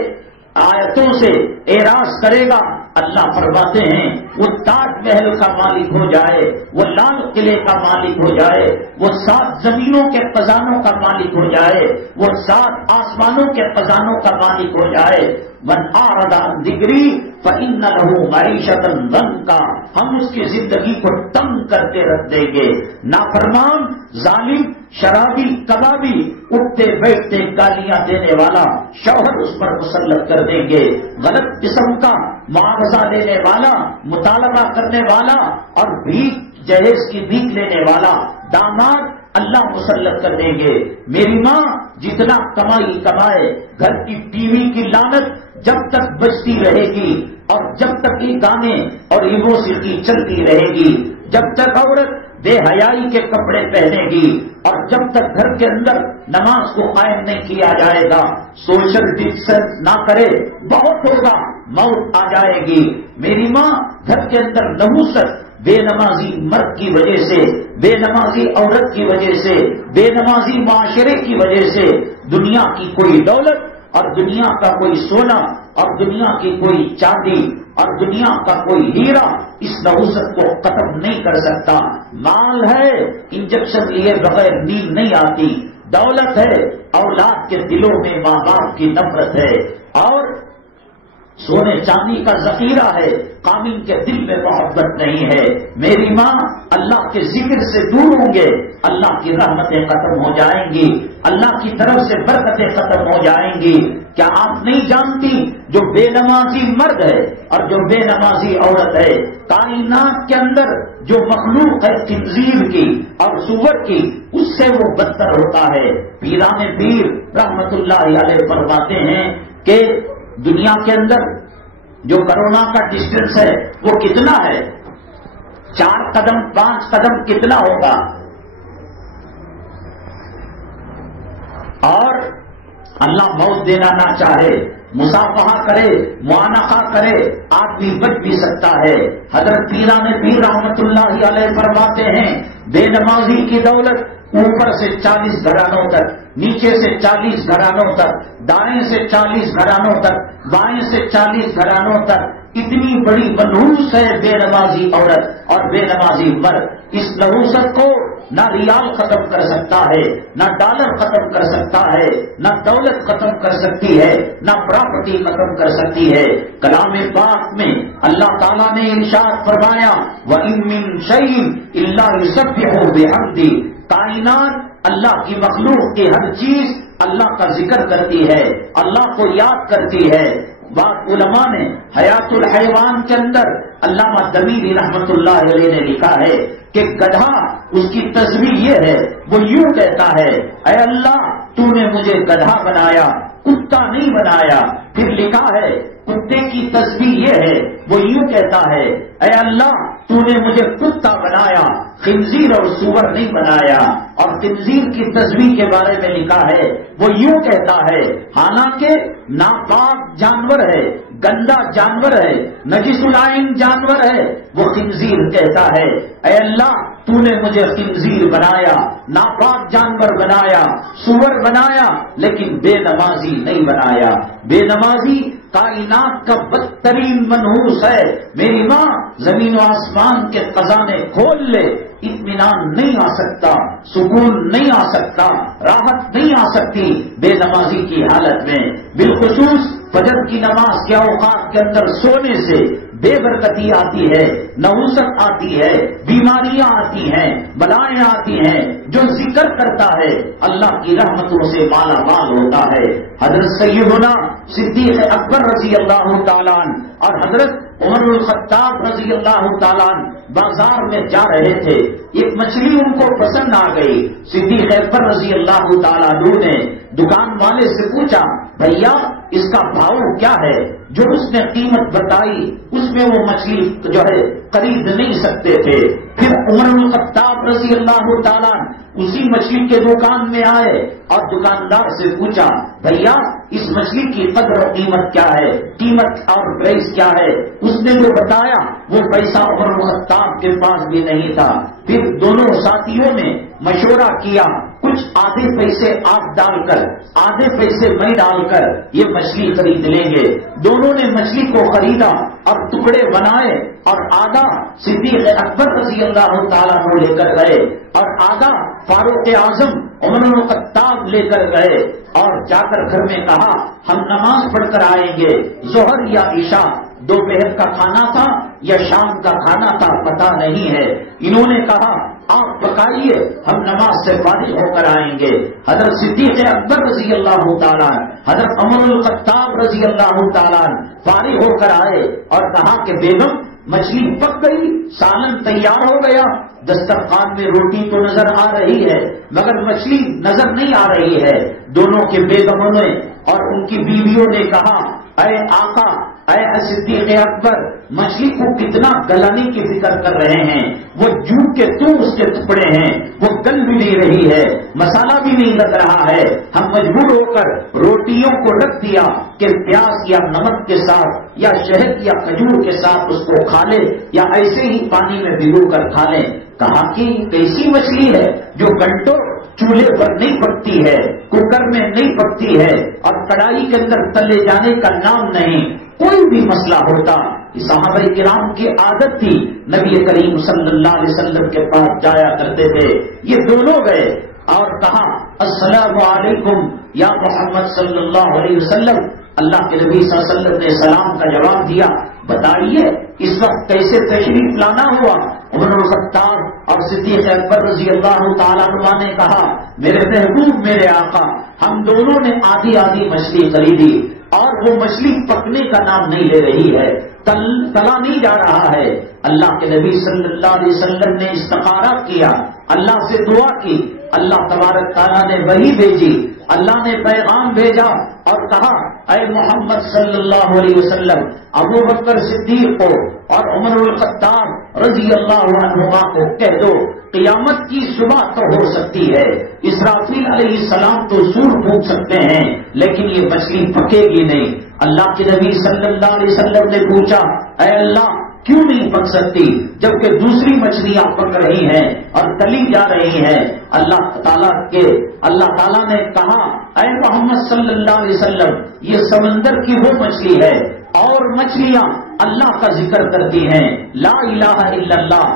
آیتوں سے اعراض کرے گا، اللہ فرماتے ہیں وہ تاج محل کا مالک ہو جائے، وہ لال قلعے کا مالک ہو جائے، وہ 7 زمینوں کے خزانوں کا مالک ہو جائے، وہ 7 آسمانوں کے خزانوں کا مالک ہو جائے۔ من اعرض عن ذکری فإن له معیشة ضنکا، ہم اس کی زندگی کو تنگ کر کے رکھ دیں گے۔ نافرمان، ظالم، شرابی، کبابی، اٹھتے بیٹھتے گالیاں دینے والا شوہر اس پر مسلط کر دیں گے، غلط قسم کا معاوضہ لینے والا، مطالبہ کرنے والا اور بھیک، جہیز کی بھیک لینے والا داماد اللہ مسلط کر دیں گے۔ میری ماں، جتنا کمائی کمائے، گھر کی ٹی وی کی لعنت جب تک بجتی رہے گی اور جب تک یہ گانے اور یہ موسیقی چلتی رہے گی، جب تک عورت بے حیائی کے کپڑے پہنے گی اور جب تک گھر کے اندر نماز کو قائم نہیں کیا جائے گا، سوشل ڈسٹینس نہ کرے، بہت ہوگا، موت آ جائے گی۔ میری ماں، گھر کے اندر نحوست بے نمازی مرد کی وجہ سے، بے نمازی عورت کی وجہ سے، بے نمازی معاشرے کی وجہ سے دنیا کی کوئی دولت اور دنیا کا کوئی سونا اور دنیا کی کوئی چاندی اور دنیا کا کوئی ہیرا اس نحوست کو ختم نہیں کر سکتا۔ مال ہے، انجیکشن لیے بغیر نیند نہیں آتی، دولت ہے، اولاد کے دلوں میں ماں باپ کی نفرت ہے، اور سونے چاندی کا ذخیرہ ہے، قامن کے دل میں محبت نہیں ہے۔ میری ماں اللہ کے ذکر سے دور ہوں گے، اللہ کی رحمتیں ختم ہو جائیں گی، اللہ کی طرف سے برکتیں ختم ہو جائیں گی۔ کیا آپ نہیں جانتی جو بے نمازی مرد ہے اور جو بے نمازی عورت ہے، کائنات کے اندر جو مخلوق ہے خنزیر کی اور سور کی، اس سے وہ بدتر ہوتا ہے۔ پیران پیر رحمت اللہ علیہ فرماتے ہیں کہ دنیا کے اندر جو کرونا کا ڈسٹینس ہے وہ کتنا ہے؟ 4 قدم 5 قدم کتنا ہوگا؟ اور اللہ موت دینا نہ چاہے، مصافحہ کرے، معانقہ کرے، آدمی بچ بھی سکتا ہے۔ حضرت پیران پیر رحمت اللہ علیہ فرماتے ہیں بے نمازی کی دولت اوپر سے 40 گھرانوں تک، نیچے سے 40 گھرانوں تک، دائیں سے 40 گھرانوں تک، بائیں سے 40 گھرانوں تک، اتنی بڑی منحوس ہے بے نمازی عورت اور بے نمازی مرد۔ اس نحوست کو نہ ریال ختم کر سکتا ہے، نہ ڈالر ختم کر سکتا ہے، نہ دولت ختم کر سکتی ہے، نہ پراپرٹی ختم کر سکتی ہے۔ کلام پاک میں اللہ تعالیٰ نے ارشاد فرمایا وَإِن مِّن شَيْءٍ إِلَّا يُسَبِّحُ بِحَمْدِهِ، کائنات اللہ کی مخلوق کی ہر چیز اللہ کا ذکر کرتی ہے، اللہ کو یاد کرتی ہے۔ بعض علماء نے حیات الحیوان کے اندر علامہ دمیری رحمت اللہ علیہ نے لکھا ہے کہ گدھا اس کی تصویر یہ ہے، وہ یوں کہتا ہے اے اللہ تو نے مجھے گدھا بنایا، کتا نہیں بنایا۔ پھر لکھا ہے کتے کی تصویر یہ ہے، وہ یوں کہتا ہے اے اللہ تو نے مجھے کتا بنایا، خنزیر اور سور نہیں بنایا۔ اور خنزیر کی تصویر کے بارے میں لکھا ہے، وہ یوں کہتا ہے حالانکہ ناپاک جانور ہے، گندا جانور ہے، نجس العین جانور ہے، وہ خنزیر کہتا ہے اے اللہ تو نے مجھے خنزیر بنایا، ناپاک جانور بنایا، سور بنایا، لیکن بے نمازی نہیں بنایا۔ بے نمازی کائنات کا بدترین منحوس ہے۔ میری ماں زمین و آسمان کے خزانے کھول لے، اطمینان نہیں آ سکتا، سکون نہیں آ سکتا، راحت نہیں آ سکتی بے نمازی کی حالت میں۔ بالخصوص فجر کی نماز کے اوقات کے اندر سونے سے بے برکتی آتی ہے، نحوست آتی ہے، بیماریاں آتی ہیں، بلائیں آتی ہیں۔ جو ذکر کرتا ہے اللہ کی رحمتوں سے مالا مال ہوتا ہے۔ حضرت سیدنا صدیق اکبر رضی اللہ تعالیٰ عنہ اور حضرت عمر الخطاب رضی اللہ تعالیٰ عنہ بازار میں جا رہے تھے، ایک مچھلی ان کو پسند آ گئی۔ صدیق اکبر رضی اللہ تعالیٰ عنہ نے دکان والے سے پوچھا بھیا اس کا بھاؤ کیا ہے؟ جو اس نے قیمت بتائی اس میں وہ مچھلی جو ہے خرید نہیں سکتے تھے۔ پھر عمر الخطاب رضی اللہ تعالیٰ اسی مچھلی کے دکان میں آئے اور دکاندار سے پوچھا بھیا اس مچھلی کی قدر و قیمت کیا ہے، قیمت اور پرائس کیا ہے؟ اس نے جو بتایا وہ پیسہ عمر الخطاب کے پاس بھی نہیں تھا۔ پھر دونوں ساتھیوں نے مشورہ کیا کچھ آدھے پیسے آپ ڈال کر آدھے پیسے میں ڈال کر یہ مچھلی خرید لیں گے۔ دونوں نے مچھلی کو خریدا اور ٹکڑے بنائے اور آدھا صدیق اکبر رضی اللہ تعالیٰ کو لے کر گئے اور آدھا فاروق اعظم عمر الخطاب لے کر گئے اور جا کر گھر میں کہا ہم نماز پڑھ کر آئیں گے، ظہر یا عشاء، دوپہر کا کھانا تھا یا شام کا کھانا تھا پتہ نہیں ہے۔ انہوں نے کہا آپ پکائیے ہم نماز سے فارغ ہو کر آئیں گے۔ حضرت صدیق اکبر رضی اللہ تعالیٰ حضرت عمر الخطاب رضی اللہ تعالیٰ فارغ ہو کر آئے اور کہا کہ بیگم مچھلی پک گئی، سالن تیار ہو گیا، دسترخوان میں روٹی تو نظر آ رہی ہے مگر مچھلی نظر نہیں آ رہی ہے۔ دونوں کے بیگموں نے اور ان کی بیویوں نے کہا اے آقا اے صدیق اکبر مچھلی کو کتنا گلانے کی فکر کر رہے ہیں، وہ جو کے تو اس کے ٹکڑے ہیں، وہ گل بھی نہیں رہی ہے، مسالہ بھی نہیں لگ رہا ہے۔ ہم مجبور ہو کر روٹیوں کو رکھ دیا کہ پیاز یا نمک کے ساتھ یا شہد یا کھجور کے ساتھ اس کو کھا لے یا ایسے ہی پانی میں بھگو کر کھا لیں۔ کہا کہ ایسی مچھلی ہے جو گھنٹوں چولہے پر نہیں پکتی ہے، کوکر میں نہیں پکتی ہے اور کڑائی کے اندر تلے جانے کا نام نہیں۔ کوئی بھی مسئلہ ہوتا صحابہ کرام کی عادت تھی نبی کریم صلی اللہ علیہ وسلم کے پاس جایا کرتے تھے۔ یہ دونوں گئے اور کہا السلام علیکم یا محمد صلی اللہ علیہ وسلم، اللہ کے نبی صلی اللہ علیہ وسلم نے سلام کا جواب دیا، بتائیے اس وقت کیسے تشریف لانا ہوا؟ عمر الخطاب اور صدیق اکبر رضی اللہ تعالیٰ عنہ نے کہا، میرے محبوب میرے آقا، ہم دونوں نے آدھی آدھی مچھلی خریدی اور وہ مچھلی پکنے کا نام نہیں لے رہی ہے، تلا نہیں جا رہا ہے۔ اللہ کے نبی صلی اللہ علیہ وسلم نے استخارہ کیا، اللہ سے دعا کی، اللہ تبارک تعالیٰ نے وحی بھیجی، اللہ نے پیغام بھیجا اور کہا، اے محمد صلی اللہ علیہ وسلم، ابو بکر صدیق کو اور عمر الخطاب رضی اللہ عنہما کو کہہ دو، قیامت کی صبح تو ہو سکتی ہے، اسرافیل علیہ السلام تو سور پھونک سکتے ہیں، لیکن یہ مچھلی پکے گی نہیں۔ اللہ کے نبی صلی اللہ علیہ وسلم نے پوچھا، اے اللہ کیوں نہیں پک سکتی جبکہ دوسری مچھلیاں پک رہی ہیں اور تلی جا رہی ہیں؟ اللہ تعالیٰ نے کہا، اے محمد صلی اللہ علیہ وسلم، یہ سمندر کی وہ مچھلی ہے اور مچھلیاں اللہ کا ذکر کرتی ہیں، لا الہ الا اللہ،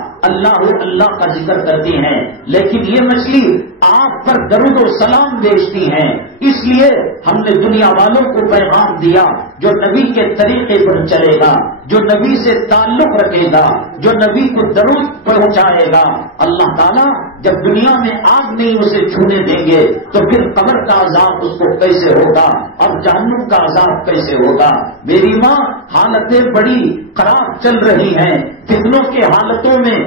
اللہ کا ذکر کرتی ہیں، لیکن یہ مچھلی آپ پر درود و سلام بیچتی ہیں۔ اس لیے ہم نے دنیا والوں کو پیغام دیا، جو نبی کے طریقے پر چلے گا، جو نبی سے تعلق رکھے گا، جو نبی کو درود پہنچائے گا، اللہ تعالیٰ جب دنیا میں آگ نہیں اسے چھونے دیں گے تو پھر قبر کا عذاب اس کو کیسے ہوگا اور جہنم کا عذاب کیسے ہوگا؟ میری ماں، حالتیں بڑی خراب چل رہی ہیں، فتنوں کے حالتوں میں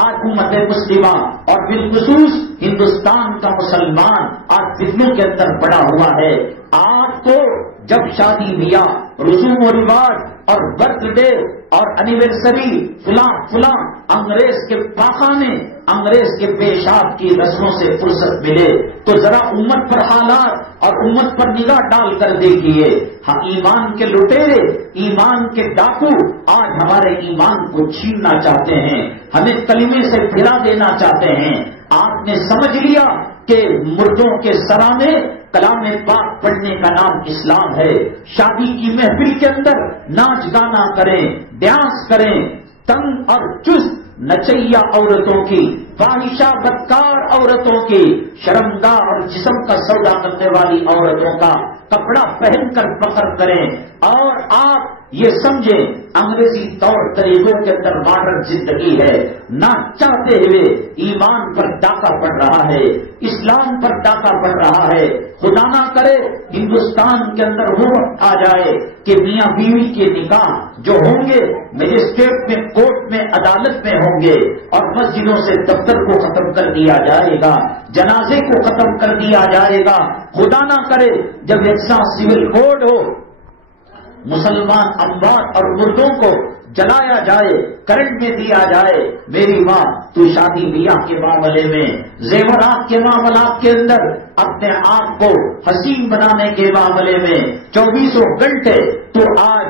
آج امت مسلمہ اور بالخصوص ہندوستان کا مسلمان آج فتنوں کے اندر پڑا ہوا ہے۔ آپ کو جب شادی بیاہ، رسوم و رواج اور برتھ ڈے اور اینیورسری فلاں انگریز کے پاخانے، انگریز کے پیشاب کی رسموں سے فرصت ملے تو ذرا امت پر حالات اور امت پر نگاہ ڈال کر دیکھیے۔ ہم ایمان کے لٹیرے، ایمان کے ڈاکو آج ہمارے ایمان کو چھیننا چاہتے ہیں، ہمیں کلمے سے پھرا دینا چاہتے ہیں۔ آپ نے سمجھ لیا کہ مردوں کے سرانے کلام پاک پڑھنے کا نام اسلام ہے۔ شادی کی محفل کے اندر ناچ گانا کریں، ڈانس کریں، تنگ اور چست نچیا عورتوں کی، فاحشہ بدکار عورتوں کی، شرمگاہ اور جسم کا سودا کرنے والی عورتوں کا کپڑا پہن کر فخر کریں، اور آپ یہ سمجھیں انگریزی طور طریقوں کے اندر ماڈرن زندگی ہے، نہ چاہتے ہوئے ایمان پر ڈاکہ پڑ رہا ہے، اسلام پر ڈاکہ پڑ رہا ہے۔ خدا نہ کرے ہندوستان کے اندر وہ وقت آ جائے کہ میاں بیوی کے نکاح جو ہوں گے مجسٹریٹ میں، کورٹ میں، عدالت میں ہوں گے، اور مسجدوں سے دفتر کو ختم کر دیا جائے گا، جنازے کو ختم کر دیا جائے گا۔ خدا نہ کرے جب یکساں سول کوڈ ہو، مسلمان اموات اور مردوں کو جلایا جائے، کرنٹ میں دیا جائے۔ میری ماں، تو شادی بیاہ کے معاملے میں، زیورات کے معاملات کے اندر اپنے آپ کو حسین بنانے کے معاملے میں 24 گھنٹے تو آج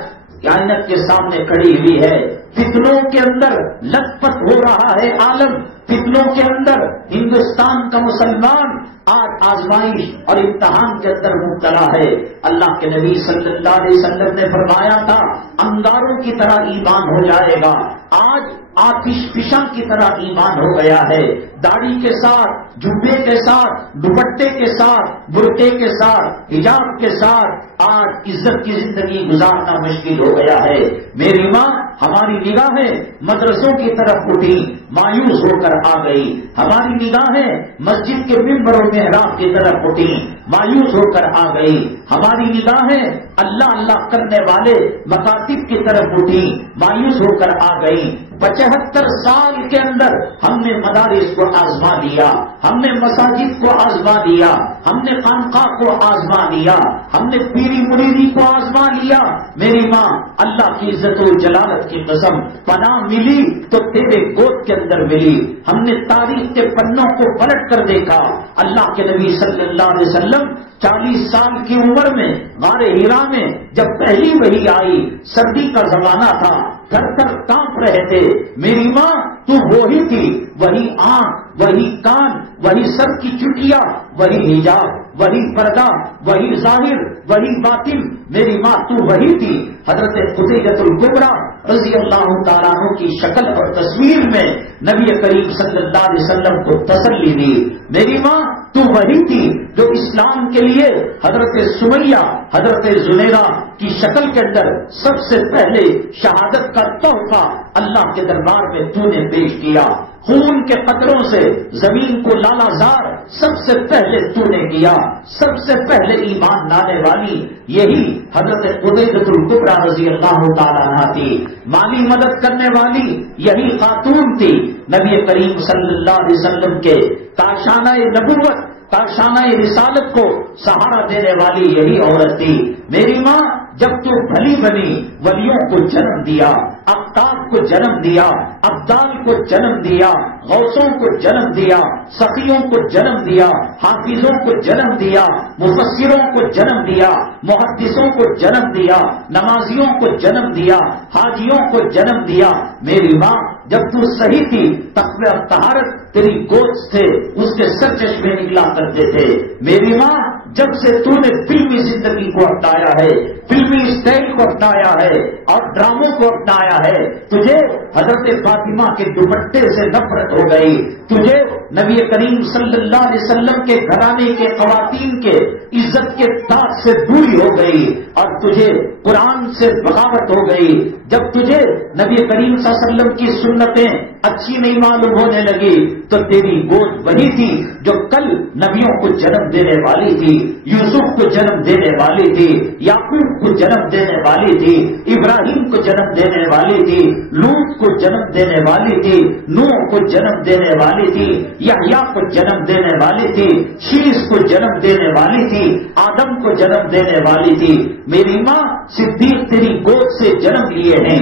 آئینت کے سامنے کھڑی ہوئی ہے۔ فتنوں کے اندر لت پت ہو رہا ہے عالم، فتنوں کے اندر ہندوستان کا مسلمان آج آزمائش اور امتحان کے اندر مبتلا ہے۔ اللہ کے نبی صلی اللہ علیہ وسلم نے فرمایا تھا، انگاروں کی طرح ایمان ہو جائے گا، آج آتش فشاں کی طرح ایمان ہو گیا ہے۔ داڑھی کے ساتھ، جبے کے ساتھ، دوپٹے کے ساتھ، برقعے کے ساتھ، حجاب کے ساتھ آج عزت کی زندگی گزارنا مشکل ہو گیا ہے۔ میری ماں، ہماری نگاہیں مدرسوں کی طرف اٹھی، مایوس ہو کر آ گئی، ہماری نگاہیں مسجد کے ممبر و محراب کی طرف اٹھی، مایوس ہو کر آ گئی، ہماری نگاہیں اللہ اللہ کرنے والے مکاتب کی طرف اٹھی، مایوس ہو کر آ گئی۔ 75 سال کے اندر ہم نے مدارس کو آزما لیا، ہم نے مساجد کو آزما لیا، ہم نے خانقاہ کو آزما لیا، ہم نے پیری مریدی کو آزما لیا۔ میری ماں، اللہ کی عزت و جلالت کی قسم، پناہ ملی تو تیرے گود کے اندر ملی۔ ہم نے تاریخ کے پنوں کو پلٹ کر دیکھا، اللہ کے نبی صلی اللہ علیہ وسلم 40 سال کی عمر میں غار ہیرا میں جب پہلی وحی آئی، سردی کا زمانہ تھا، تھر تھر کانپ رہے تھے۔ میری ماں، تو وہی تھی، وہی آنکھ، وہی کان، وہی سر کی چٹیاں، وہی حجاب، وہی پردہ، وہی ظاہر، وہی باطن۔ میری ماں، تو وہی تھی۔ حضرت خدیجہ الکبریٰ رضی اللہ تعالیٰ عنہ کی شکل اور تصویر میں نبی کریم صلی اللہ علیہ وسلم کو تسلی دی۔ میری ماں، تو وہی تھی جو اسلام کے لیے حضرت سمیہ حضرت زنیرہ کی شکل کے اندر سب سے پہلے شہادت کا تحفہ اللہ کے دربار میں تو نے پیش کیا. خون کے قطروں سے زمین کو لالازار سب سے پہلے تو نے کیا. سب سے پہلے ایمان لانے والی یہی حضرت خدیجہ الکبریٰ رضی اللہ تعالیٰ عنہا تھی. مالی مدد کرنے والی یہی خاتون تھی. نبی کریم صلی اللہ علیہ وسلم کے کاشانہ نبوت کاشانہ رسالت کو سہارا دینے والی یہی عورت تھی. میری ماں جب تو بھلی بنی ولیوں کو جنم دیا، اقطاب کو جنم دیا، ابدال کو جنم دیا، غوثوں کو جنم دیا، سخیوں کو جنم دیا، حافظوں کو جنم دیا، مفسروں کو جنم دیا، محدثوں کو جنم دیا، نمازیوں کو جنم دیا، حاجیوں کو جنم دیا. میری ماں جب تو صحیح تھی تقوی طہارت تیری گود سے اس کے سر چشمے نکلا کرتے تھے. میری ماں جب سے تو نے فلمی زندگی کو اپنایا ہے، فلمی اسٹائل کو اپنایا ہے اور ڈراموں کو اپنایا ہے، تجھے حضرت فاطمہ کے دوپٹے سے نفرت ہو گئی. تجھے نبی کریم صلی اللہ علیہ وسلم کے گھرانے کے خواتین کے عزت کے تاج سے دوری ہو گئی اور تجھے قرآن سے بغاوت ہو گئی. جب تجھے نبی کریم صلی اللہ علیہ وسلم کی سنتیں اچھی نہیں معلوم ہونے لگی تو تیری گود وہی تھی جو کل نبیوں کو جنم دینے والی تھی، یوسف کو جنم دینے والی تھی، یعقوب کو جنم دینے والی تھی، ابراہیم کو جنم دینے والی تھی، لوط کو جنم دینے والی تھی، نوح کو جنم دینے والی تھی، یحییٰ کو جنم دینے والی تھی، شیس کو جنم دینے والی تھی، آدم کو جنم دینے والی تھی. میری ماں صدیق تیری گود سے جنم لیے ہیں،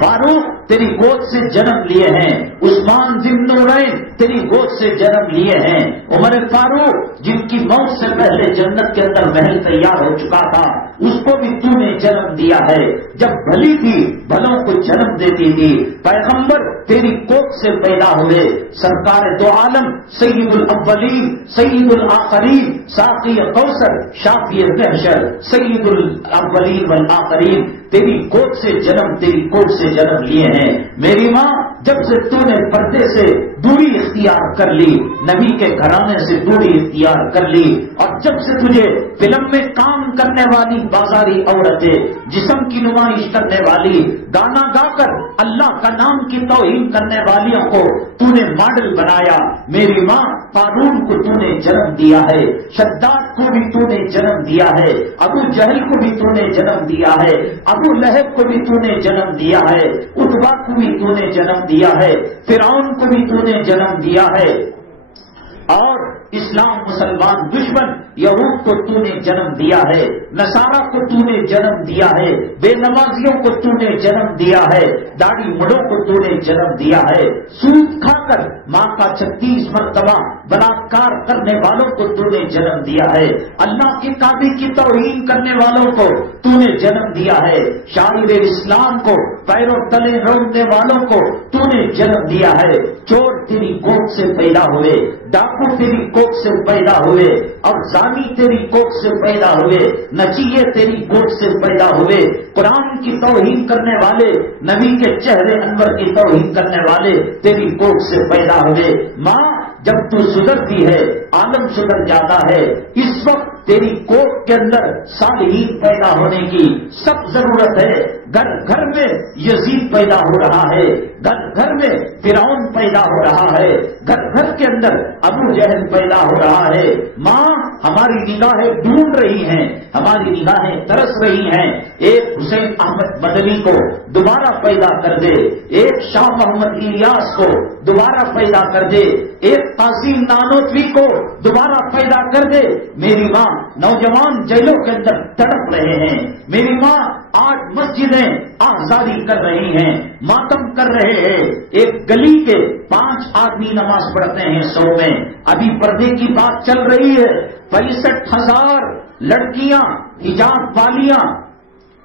فاروق تیری گود سے جنم لیے ہیں، عثمان ذی النورین تیری گود سے جنم لیے ہیں، عمر فاروق جن کی موت سے پہلے جنت کے اندر محل تیار ہو چکا تھا اس کو بھی تو نے جنم دیا ہے. جب بھلی تھی بھلوں کو جنم دیتی تھی. پیغمبر تیری کوکھ سے پیدا ہوئے، سرکار دو عالم سید الاولین سید الآخرین ساقی کوثر شافی محشر سید الاولین والآخرین تیری کوکھ سے جنم تیری کوکھ سے جنم لیے ہیں. میری ماں جب سے تو نے پردے سے دوری اختیار کر لی، نبی کے گھرانے سے دوری اختیار کر لی، اور جب سے تجھے فلم میں کام کرنے والی بازاری عورتیں، جسم کی نمائش کرنے والی، گانا گا کر اللہ کا نام کی توہین کرنے والیوں کو تو نے ماڈل بنایا. میری ماں قارون کو تو نے جنم دیا ہے، شداد کو بھی تو نے جنم دیا ہے، ابو جہل کو بھی تو نے جنم دیا ہے، ابو لہب کو بھی تو نے جنم دیا ہے، عتبہ کو بھی تو نے جنم دیا ہے، فرعون کو بھی تو نے جنم دیا ہے، اور اسلام مسلمان دشمن یہود کو تو نے جنم دیا ہے، نصارہ کو تو نے جنم دیا ہے، بے نمازیوں کو تو نے جنم دیا ہے، داڑھی مڑوں کو تو نے جنم دیا ہے، سود کھا کر ماں کا 36 مرتبہ بلاکار کرنے والوں کو تو نے جنم دیا ہے، اللہ کے کعبے کی توہین کرنے والوں کو تو نے جنم دیا ہے، شاعر اسلام کو پیروں تلے روندنے والوں کو تو نے جنم دیا ہے. چور تیری کوکھ سے پیدا ہوئے، ڈاکو تیری کوکھ سے پیدا ہوئے، اور زانی تیری کوکھ سے پیدا ہوئے، نچیے تیری کوکھ سے پیدا ہوئے، قرآن کی توہین کرنے والے، نبی کے چہرے انور کی توہین کرنے والے تیری کوکھ سے پیدا ہوئے. ماں جب تو سدھرتی ہے عالم سدھر جاتا ہے. اس وقت تیری کوکھ کے اندر صالحین پیدا ہونے کی سب ضرورت ہے. گھر گھر میں یزید پیدا ہو رہا ہے، گھر گھر میں فرعون پیدا ہو رہا ہے، گھر گھر کے اندر ابو جہل پیدا ہو رہا ہے. ماں ہماری نگاہیں ڈھونڈ رہی ہیں، ہماری نگاہیں ترس رہی ہیں. ایک حسین احمد مدنی کو دوبارہ پیدا کر دے، ایک شاہ محمد الیاس کو دوبارہ پیدا کر دے، ایک قاسم نانوتوی کو دوبارہ پیدا کر دے. میری ماں نوجوان جیلوں کے اندر تڑپ رہے ہیں. میری ماں 8 مسجدیں آزادی کر رہی ہیں، ماتم کر رہے ہیں. ایک گلی کے 5 آدمی نماز پڑھتے ہیں 100 میں. ابھی پردے کی بات چل رہی ہے. 65,000 لڑکیاں حجاب والیاں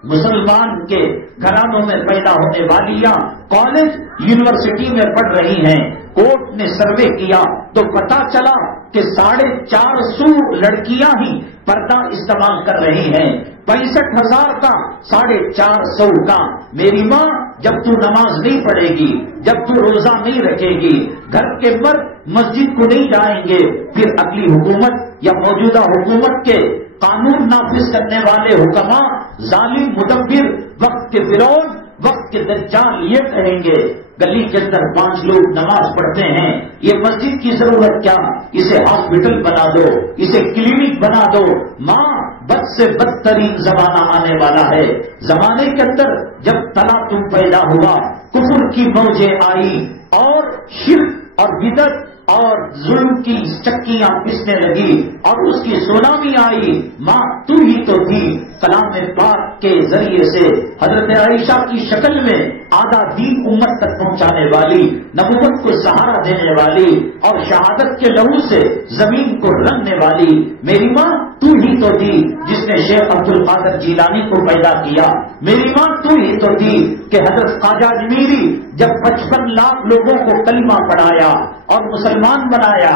مسلمان کے گھرانوں میں پیدا ہونے والیاں کالج یونیورسٹی میں پڑھ رہی ہیں. کورٹ نے سروے کیا تو پتا چلا کہ 450 لڑکیاں ہی پردہ استعمال کر رہی ہیں. 65,000 کا 450 کا. میری ماں جب تو نماز نہیں پڑھے گی، جب تو روزہ نہیں رکھے گی، گھر کے مرد مسجد کو نہیں جائیں گے، پھر اگلی حکومت یا موجودہ حکومت کے قانون نافذ کرنے والے حکماء، ظالم مدبر، وقت کے فرعون، وقت کے دجال یہ کہیں گے گلی کے اندر 5 لوگ نماز پڑھتے ہیں، یہ مسجد کی ضرورت کیا، اسے ہاسپٹل بنا دو، اسے کلینک بنا دو۔ ماں، بد سے بدترین زمانہ آنے والا ہے۔ زمانے کے اندر جب تلاطم پیدا ہوا، کفر کی موجیں آئی اور شرک اور بدعت اور ظلم کی چکیاں پسنے لگی اور اس کی سونامی آئی۔ ماں تو ہی تو تھی کلام پاک کے ذریعے سے حضرت عائشہ کی شکل میں آدھا دین امت تک پہنچانے والی، نبوت کو سہارا دینے والی اور شہادت کے لہو سے زمین کو رنگنے والی۔ میری ماں تو ہی تو تھی جس نے شیخ عبد القادر جیلانی کو پیدا کیا۔ میری ماں تو ہی تو تھی کہ حضرت خواجہ اجمیری جب 55 لاکھ لوگوں کو کلمہ پڑھایا اور مسلمان بنایا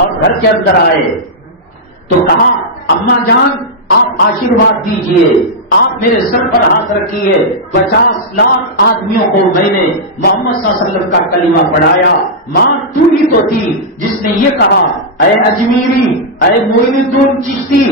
اور گھر کے اندر آئے تو کہا اماں جان آپ آشیرواد دیجئے، آپ میرے سر پر ہاتھ رکھیے۔ 50 لاکھ آدمیوں کو میں نے محمد صلی اللہ علیہ وسلم کا کلمہ پڑھایا۔ ماں تو ہی تو تھی جس نے یہ کہا اے اجمیری، اے معین الدین چشتی،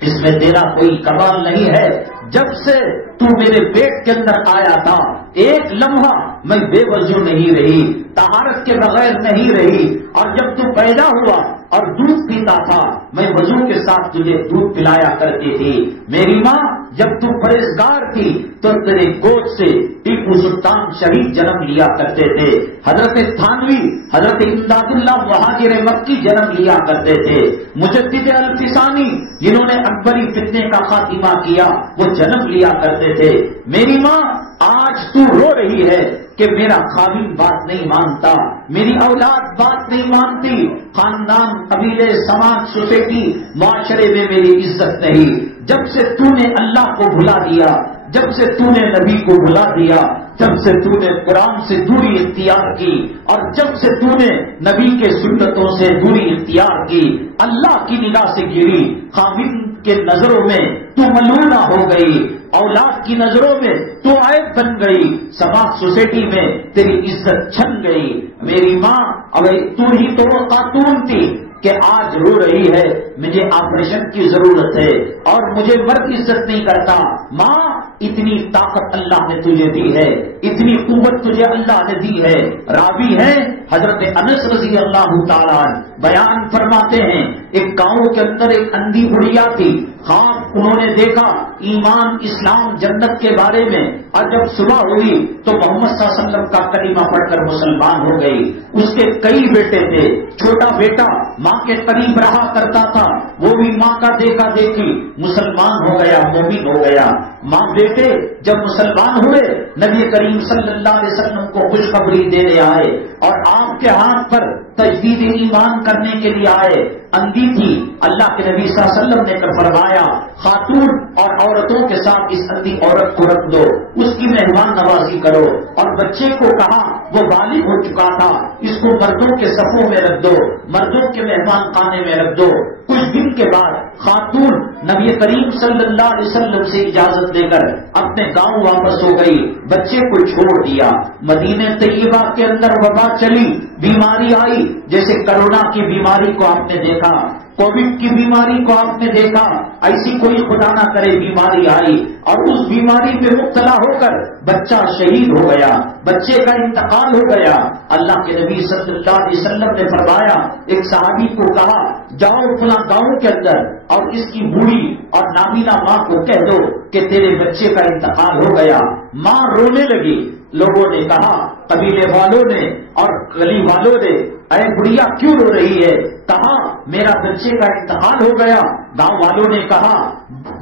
اس میں تیرا کوئی کمال نہیں ہے۔ جب سے تو میرے پیٹ کے اندر آیا تھا ایک لمحہ میں بے وضو نہیں رہی، طہارت کے بغیر نہیں رہی، اور جب تو پیدا ہوا اور دودھ پیتا تھا میں وضو کے ساتھ تجھے دودھ پلایا کرتی تھی۔ میری ماں جب تو پرہیزگار تھی تو تیرے گود سے ٹیپو سلطان شہید جنم لیا کرتے تھے، حضرت تھانوی، حضرت امداد اللہ مہاجر مکی جنم لیا کرتے تھے، مجدد الفسانی جنہوں نے اکبری فتنے کا خاتمہ کیا وہ جنم لیا کرتے تھے۔ میری ماں آج تو رو رہی ہے کہ میرا خاوند بات نہیں مانتا، میری اولاد بات نہیں مانتی، خاندان، قبیلے، سماج، سوسائٹی، معاشرے میں میری عزت نہیں۔ جب سے تو نے اللہ کو بھلا دیا، جب سے تو نے نبی کو بھلا دیا، جب سے تو نے قرآن سے دوری اختیار کی اور جب سے تو نے نبی کے سنتوں سے دوری اختیار کی، اللہ کی نگاہ سے گری، خاوند کے نظروں میں تو ملعونہ ہو گئی، اولاد کی نظروں میں تو عیب بن گئی، سماج سوسائٹی میں تیری عزت چھن گئی۔ میری ماں اب تو ہی تو وہ خاتون تھی کہ آج رو رہی ہے مجھے آپریشن کی ضرورت ہے اور مجھے مرد عزت نہیں کرتا۔ ماں اتنی طاقت اللہ نے تجھے دی ہے، اتنی قوت تجھے اللہ نے دی ہے۔ راوی ہے حضرت انس رضی اللہ تعالیٰ بیان فرماتے ہیں ایک گاؤں کے اندر ایک اندھی بڑھیا تھی، خواب انہوں نے دیکھا ایمان، اسلام، جنت کے بارے میں، اور جب صبح ہوئی تو محمد صلی اللہ علیہ وسلم کا کلمہ پڑھ کر مسلمان ہو گئی۔ اس کے کئی بیٹے تھے، چھوٹا بیٹا ماں کے قریب رہا کرتا تھا، وہ بھی ماں کا دیکھا دیکھی مسلمان ہو گیا، مومن ہو گیا۔ ماں بیٹے جب مسلمان ہوئے نبی کریم صلی اللہ علیہ وسلم کو خوشخبری دینے آئے اور آپ کے ہاتھ پر تجدید ایمان کرنے کے لیے آئے۔ اندھی تھی، اللہ کے نبی صلی اللہ علیہ وسلم نے فرمایا خاتون اور عورتوں کے ساتھ اس اندھی عورت کو رکھ دو، اس کی مہمان نوازی کرو، اور بچے کو کہا وہ بالغ ہو چکا تھا اس کو مردوں کے صفوں میں رکھ دو، مردوں کے مہمان خانے میں رکھ دو۔ کچھ دن کے بعد خاتون نبی کریم صلی اللہ علیہ وسلم سے اجازت لے کر اپنے گاؤں واپس ہو گئی، بچے کو چھوڑ دیا۔ مدینہ طیبہ کے اندر وبا چلی، بیماری آئی، جیسے کرونا کی بیماری کو آپ نے دیکھا، کووڈ کی بیماری کو آپ نے دیکھا، ایسی کوئی خدا نہ کرے بیماری آئی اور اس بیماری میں مبتلا ہو کر بچہ شہید ہو گیا، بچے کا انتقال ہو گیا۔ اللہ کے نبی صلی اللہ علیہ وسلم نے فرمایا، ایک صحابی کو کہا جاؤ فلاں گاؤں کے اندر اور اس کی بوڑھی اور نابینا ماں کو کہہ دو کہ تیرے بچے کا انتقال ہو گیا۔ ماں رونے لگی، لوگوں نے کہا، قبیلے والوں نے اور گلی والوں نے، اے بڑھیا کیوں رو رہی ہے؟ کہا میرا بچے کا انتقال ہو گیا۔ گاؤں والوں نے کہا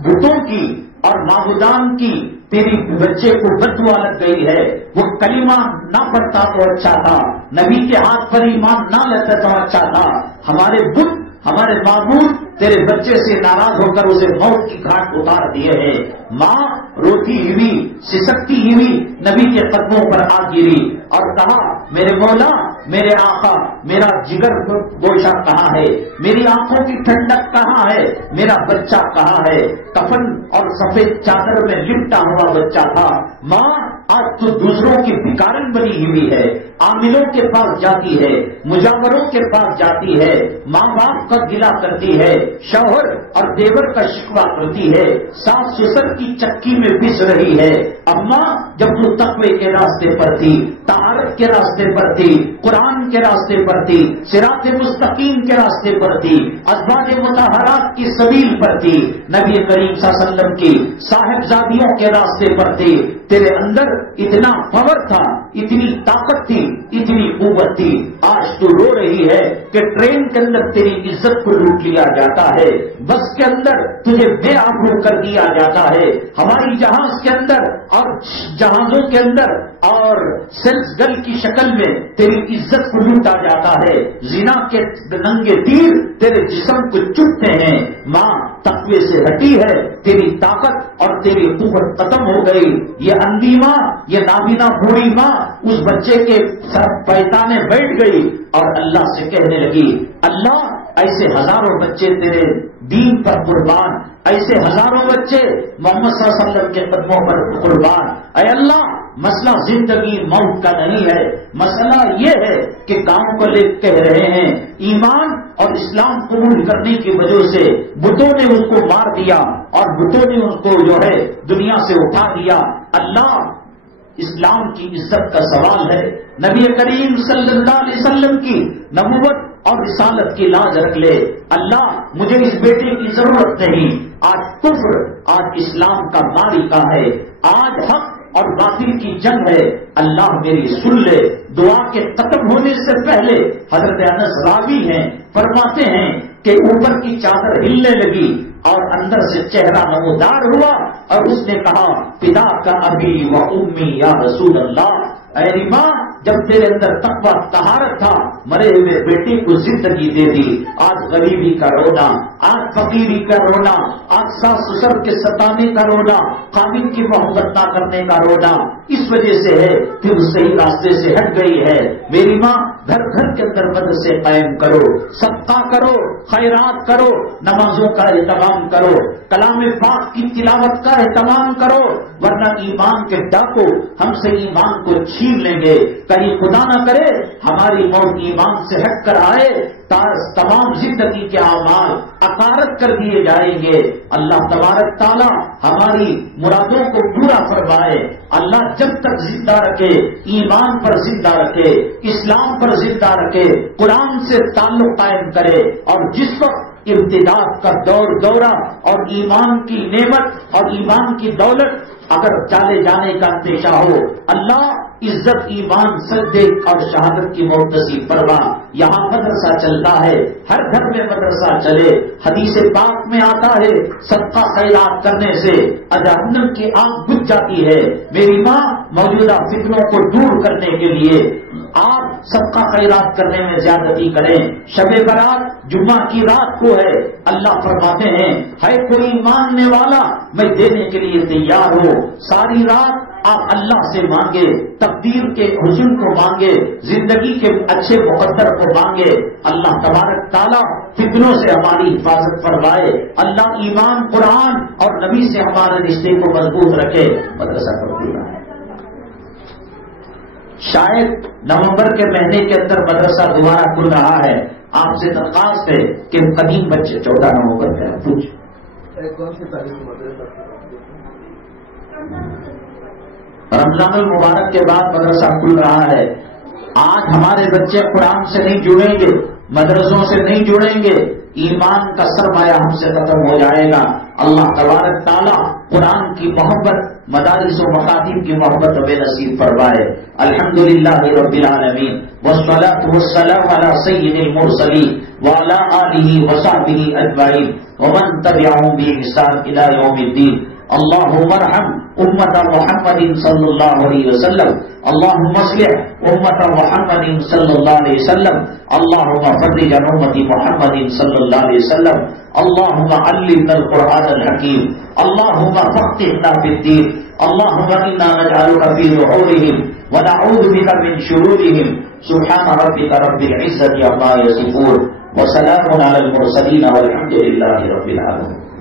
بتوں کی اور معبودان کی تیری بچے کو بددعا لگ گئی ہے، وہ کلمہ نہ پڑھتا تو اچھا تھا، نبی کے ہاتھ پر ایمان نہ لیتا تو اچھا تھا، ہمارے بت، ہمارے معبود تیرے بچے سے ناراض ہو کر اسے موت کی گھاٹ اتار دیے ہیں۔ ماں روتی ہوئی، سسکتی ہوئی نبی کے قدموں پر آ گری اور کہا میرے مولا میرے آقا میرا جگر گوشہ کہاں ہے، میری آنکھوں کی ٹھنڈک کہاں ہے، میرا بچہ کہاں ہے؟ کفن اور سفید چادر میں لپٹا ہوا بچہ تھا۔ ماں آج تو دوسروں کی بھکارن بنی ہوئی ہے، عاملوں کے پاس جاتی ہے، مجاوروں کے پاس جاتی ہے، ماں باپ کا گلہ کرتی ہے، شوہر اور دیور کا شکوہ کرتی ہے، ساس سسر کی چکی میں پس رہی ہے۔ اماں جب تو تقوی کے راستے پر تھی، طہارت کے راستے پر تھی، قرآن کے راستے پر تھی، صراط مستقیم کے راستے پر تھی، ازواج مطہرات کی سبیل پر تھی، نبی کریم صلی اللہ علیہ وسلم کی صاحبزادیوں کے راستے پر تھی، تیرے اندر اتنا پاور تھا، اتنی طاقت تھی، اتنی قوت تھی، آج تو رو رہی ہے کہ ٹرین کے اندر تیری عزت کو لوٹ لیا جاتا ہے، بس کے اندر تجھے بے آبرو کر دیا جاتا ہے، ہماری جہاز کے اندر اور جہازوں کے اندر اور سیلس گرل کی شکل میں تیری عزت کو لوٹا جاتا ہے، زنا کے ننگے تیر تیرے جسم کو چپتے ہیں۔ ماں تقوی سے ہٹی ہے، تیری طاقت اور تیری قوت ختم ہو گئی۔ یہ اندھی ماں، یہ نابینا بوڑھی ماں اس بچے کے سر پیٹانے بیٹھ گئی اور اللہ سے کہنے لگی، اللہ ایسے ہزاروں بچے تیرے دین پر قربان، ایسے ہزاروں بچے محمد صلی اللہ علیہ وسلم کے قدموں پر قربان۔ اے اللہ، مسئلہ زندگی موت کا نہیں ہے، مسئلہ یہ ہے کہ گاؤں کو لے کہہ رہے ہیں ایمان اور اسلام قبول کرنے کی وجہ سے بتوں نے اس کو مار دیا اور بتوں نے ان کو جو ہے دنیا سے اٹھا دیا۔ اللہ، اسلام کی عزت کا سوال ہے، نبی کریم صلی اللہ علیہ وسلم کی نبوت اور رسالت کی لاج رکھ لے۔ اللہ، مجھے اس بیٹے کی ضرورت نہیں، آج کفر، آج اسلام کا مارکہ ہے، آج حق اور باطل کی جنگ ہے، اللہ میری سن لے۔ دعا کے ختم ہونے سے پہلے حضرت انس راوی ہیں، فرماتے ہیں کہ اوپر کی چادر ہلنے لگی اور اندر سے چہرہ نمودار ہوا اور اس نے کہا، پتا کا ابی و امی یا رسول اللہ، اے ماں، جب تیرے اندر تقوی طہارت تھا، مرے ہوئے بیٹے کو زندگی دے دی، آج غریبی کا رونا، آج فقیری کا رونا، آج ساس سسر کے ستانے کا رونا، خاوند کی محبت نہ کرنے کا رونا، اس وجہ سے ہے کہ وہ صحیح راستے سے ہٹ گئی ہے۔ میری ماں، گھر گھر کے اندر مدرسے قائم کرو، صدقہ کرو، خیرات کرو، نمازوں کا اہتمام کرو، کلام پاک کی تلاوت کا اہتمام کرو، ورنہ ایمان کے ڈاکو ہم سے ایمان کو چھین لیں گے۔ کہیں خدا نہ کرے ہماری موت ایمان سے ہٹ کر آئے، تمام زندگی کے اعمال اکارت کر دیے جائیں گے۔ اللہ تبارک تعالی ہماری مرادوں کو پورا فرمائے۔ اللہ جب تک زندہ رکھے، ایمان پر زندہ رکھے، اسلام پر زندہ رکھے، قرآن سے تعلق قائم کرے، اور جس وقت ارتداد کا دورہ اور ایمان کی نعمت اور ایمان کی دولت اگر چالے جانے کا اندیشہ ہو، اللہ عزت، ایمان، سجدے اور شہادت کی موت نصیب فرما۔ یہاں مدرسہ چلتا ہے، ہر گھر میں مدرسہ چلے۔ حدیث پاک میں آتا ہے صدقہ خیرات کرنے سے جہنم کی آگ بجھ جاتی ہے۔ میری ماں، موجودہ فتنوں کو دور کرنے کے لیے آپ صدقہ خیرات کرنے میں زیادتی کریں۔ شب برات جمعہ کی رات کو ہے، اللہ فرماتے ہیں، ہے کوئی مانگنے والا میں دینے کے لیے تیار ہوں۔ ساری رات آپ اللہ سے مانگے، تقدیر کے حسن کو مانگے، زندگی کے اچھے مقدر کو مانگے۔ اللہ تبارک تعالیٰ فتنوں سے ہماری حفاظت فرمائے۔ اللہ ایمان، قرآن اور نبی سے ہمارے رشتے کو مضبوط رکھے۔ مدرسہ کا پورا ہے، شاید نومبر کے مہینے کے اندر مدرسہ دوبارہ کھل رہا ہے۔ آپ سے درخواست ہے کہ قدیم بچے 14 نومبر کا پوچھ رمضان المبارک کے بعد مدرسہ کھل رہا ہے۔ آج ہمارے بچے قرآن سے نہیں جڑیں گے، مدرسوں سے نہیں جڑیں گے، ایمان کا سرمایہ ہم سے ختم ہو جائے گا۔ اللہ تبارک تعالیٰ قرآن کی محبت، مدارس و مکاتب کی محبت ہمیں نصیب فرمائے۔ الحمدللہ رب العالمین، والصلاۃ والسلام علی سید المرسلین وعلی آلہ وصحبہ اجمعین ومن تبعہم بإحسان الی یوم الدین۔ اللهم ارحم امت محمد صلی اللہ علیہ وسلم، اللهم اصلح امت محمد صلی اللہ علیہ وسلم، اللهم فرج عن امت محمد صلی اللہ علیہ وسلم، اللهم علمنا القرآن الحکیم، اللهم فقهنا في الدين، اللهم انا نجعلك في نحورهم ونعوذ بك من شرورهم، سبحان ربك رب العزة عما يصفون وسلام على المرسلين والحمد لله رب العالمين.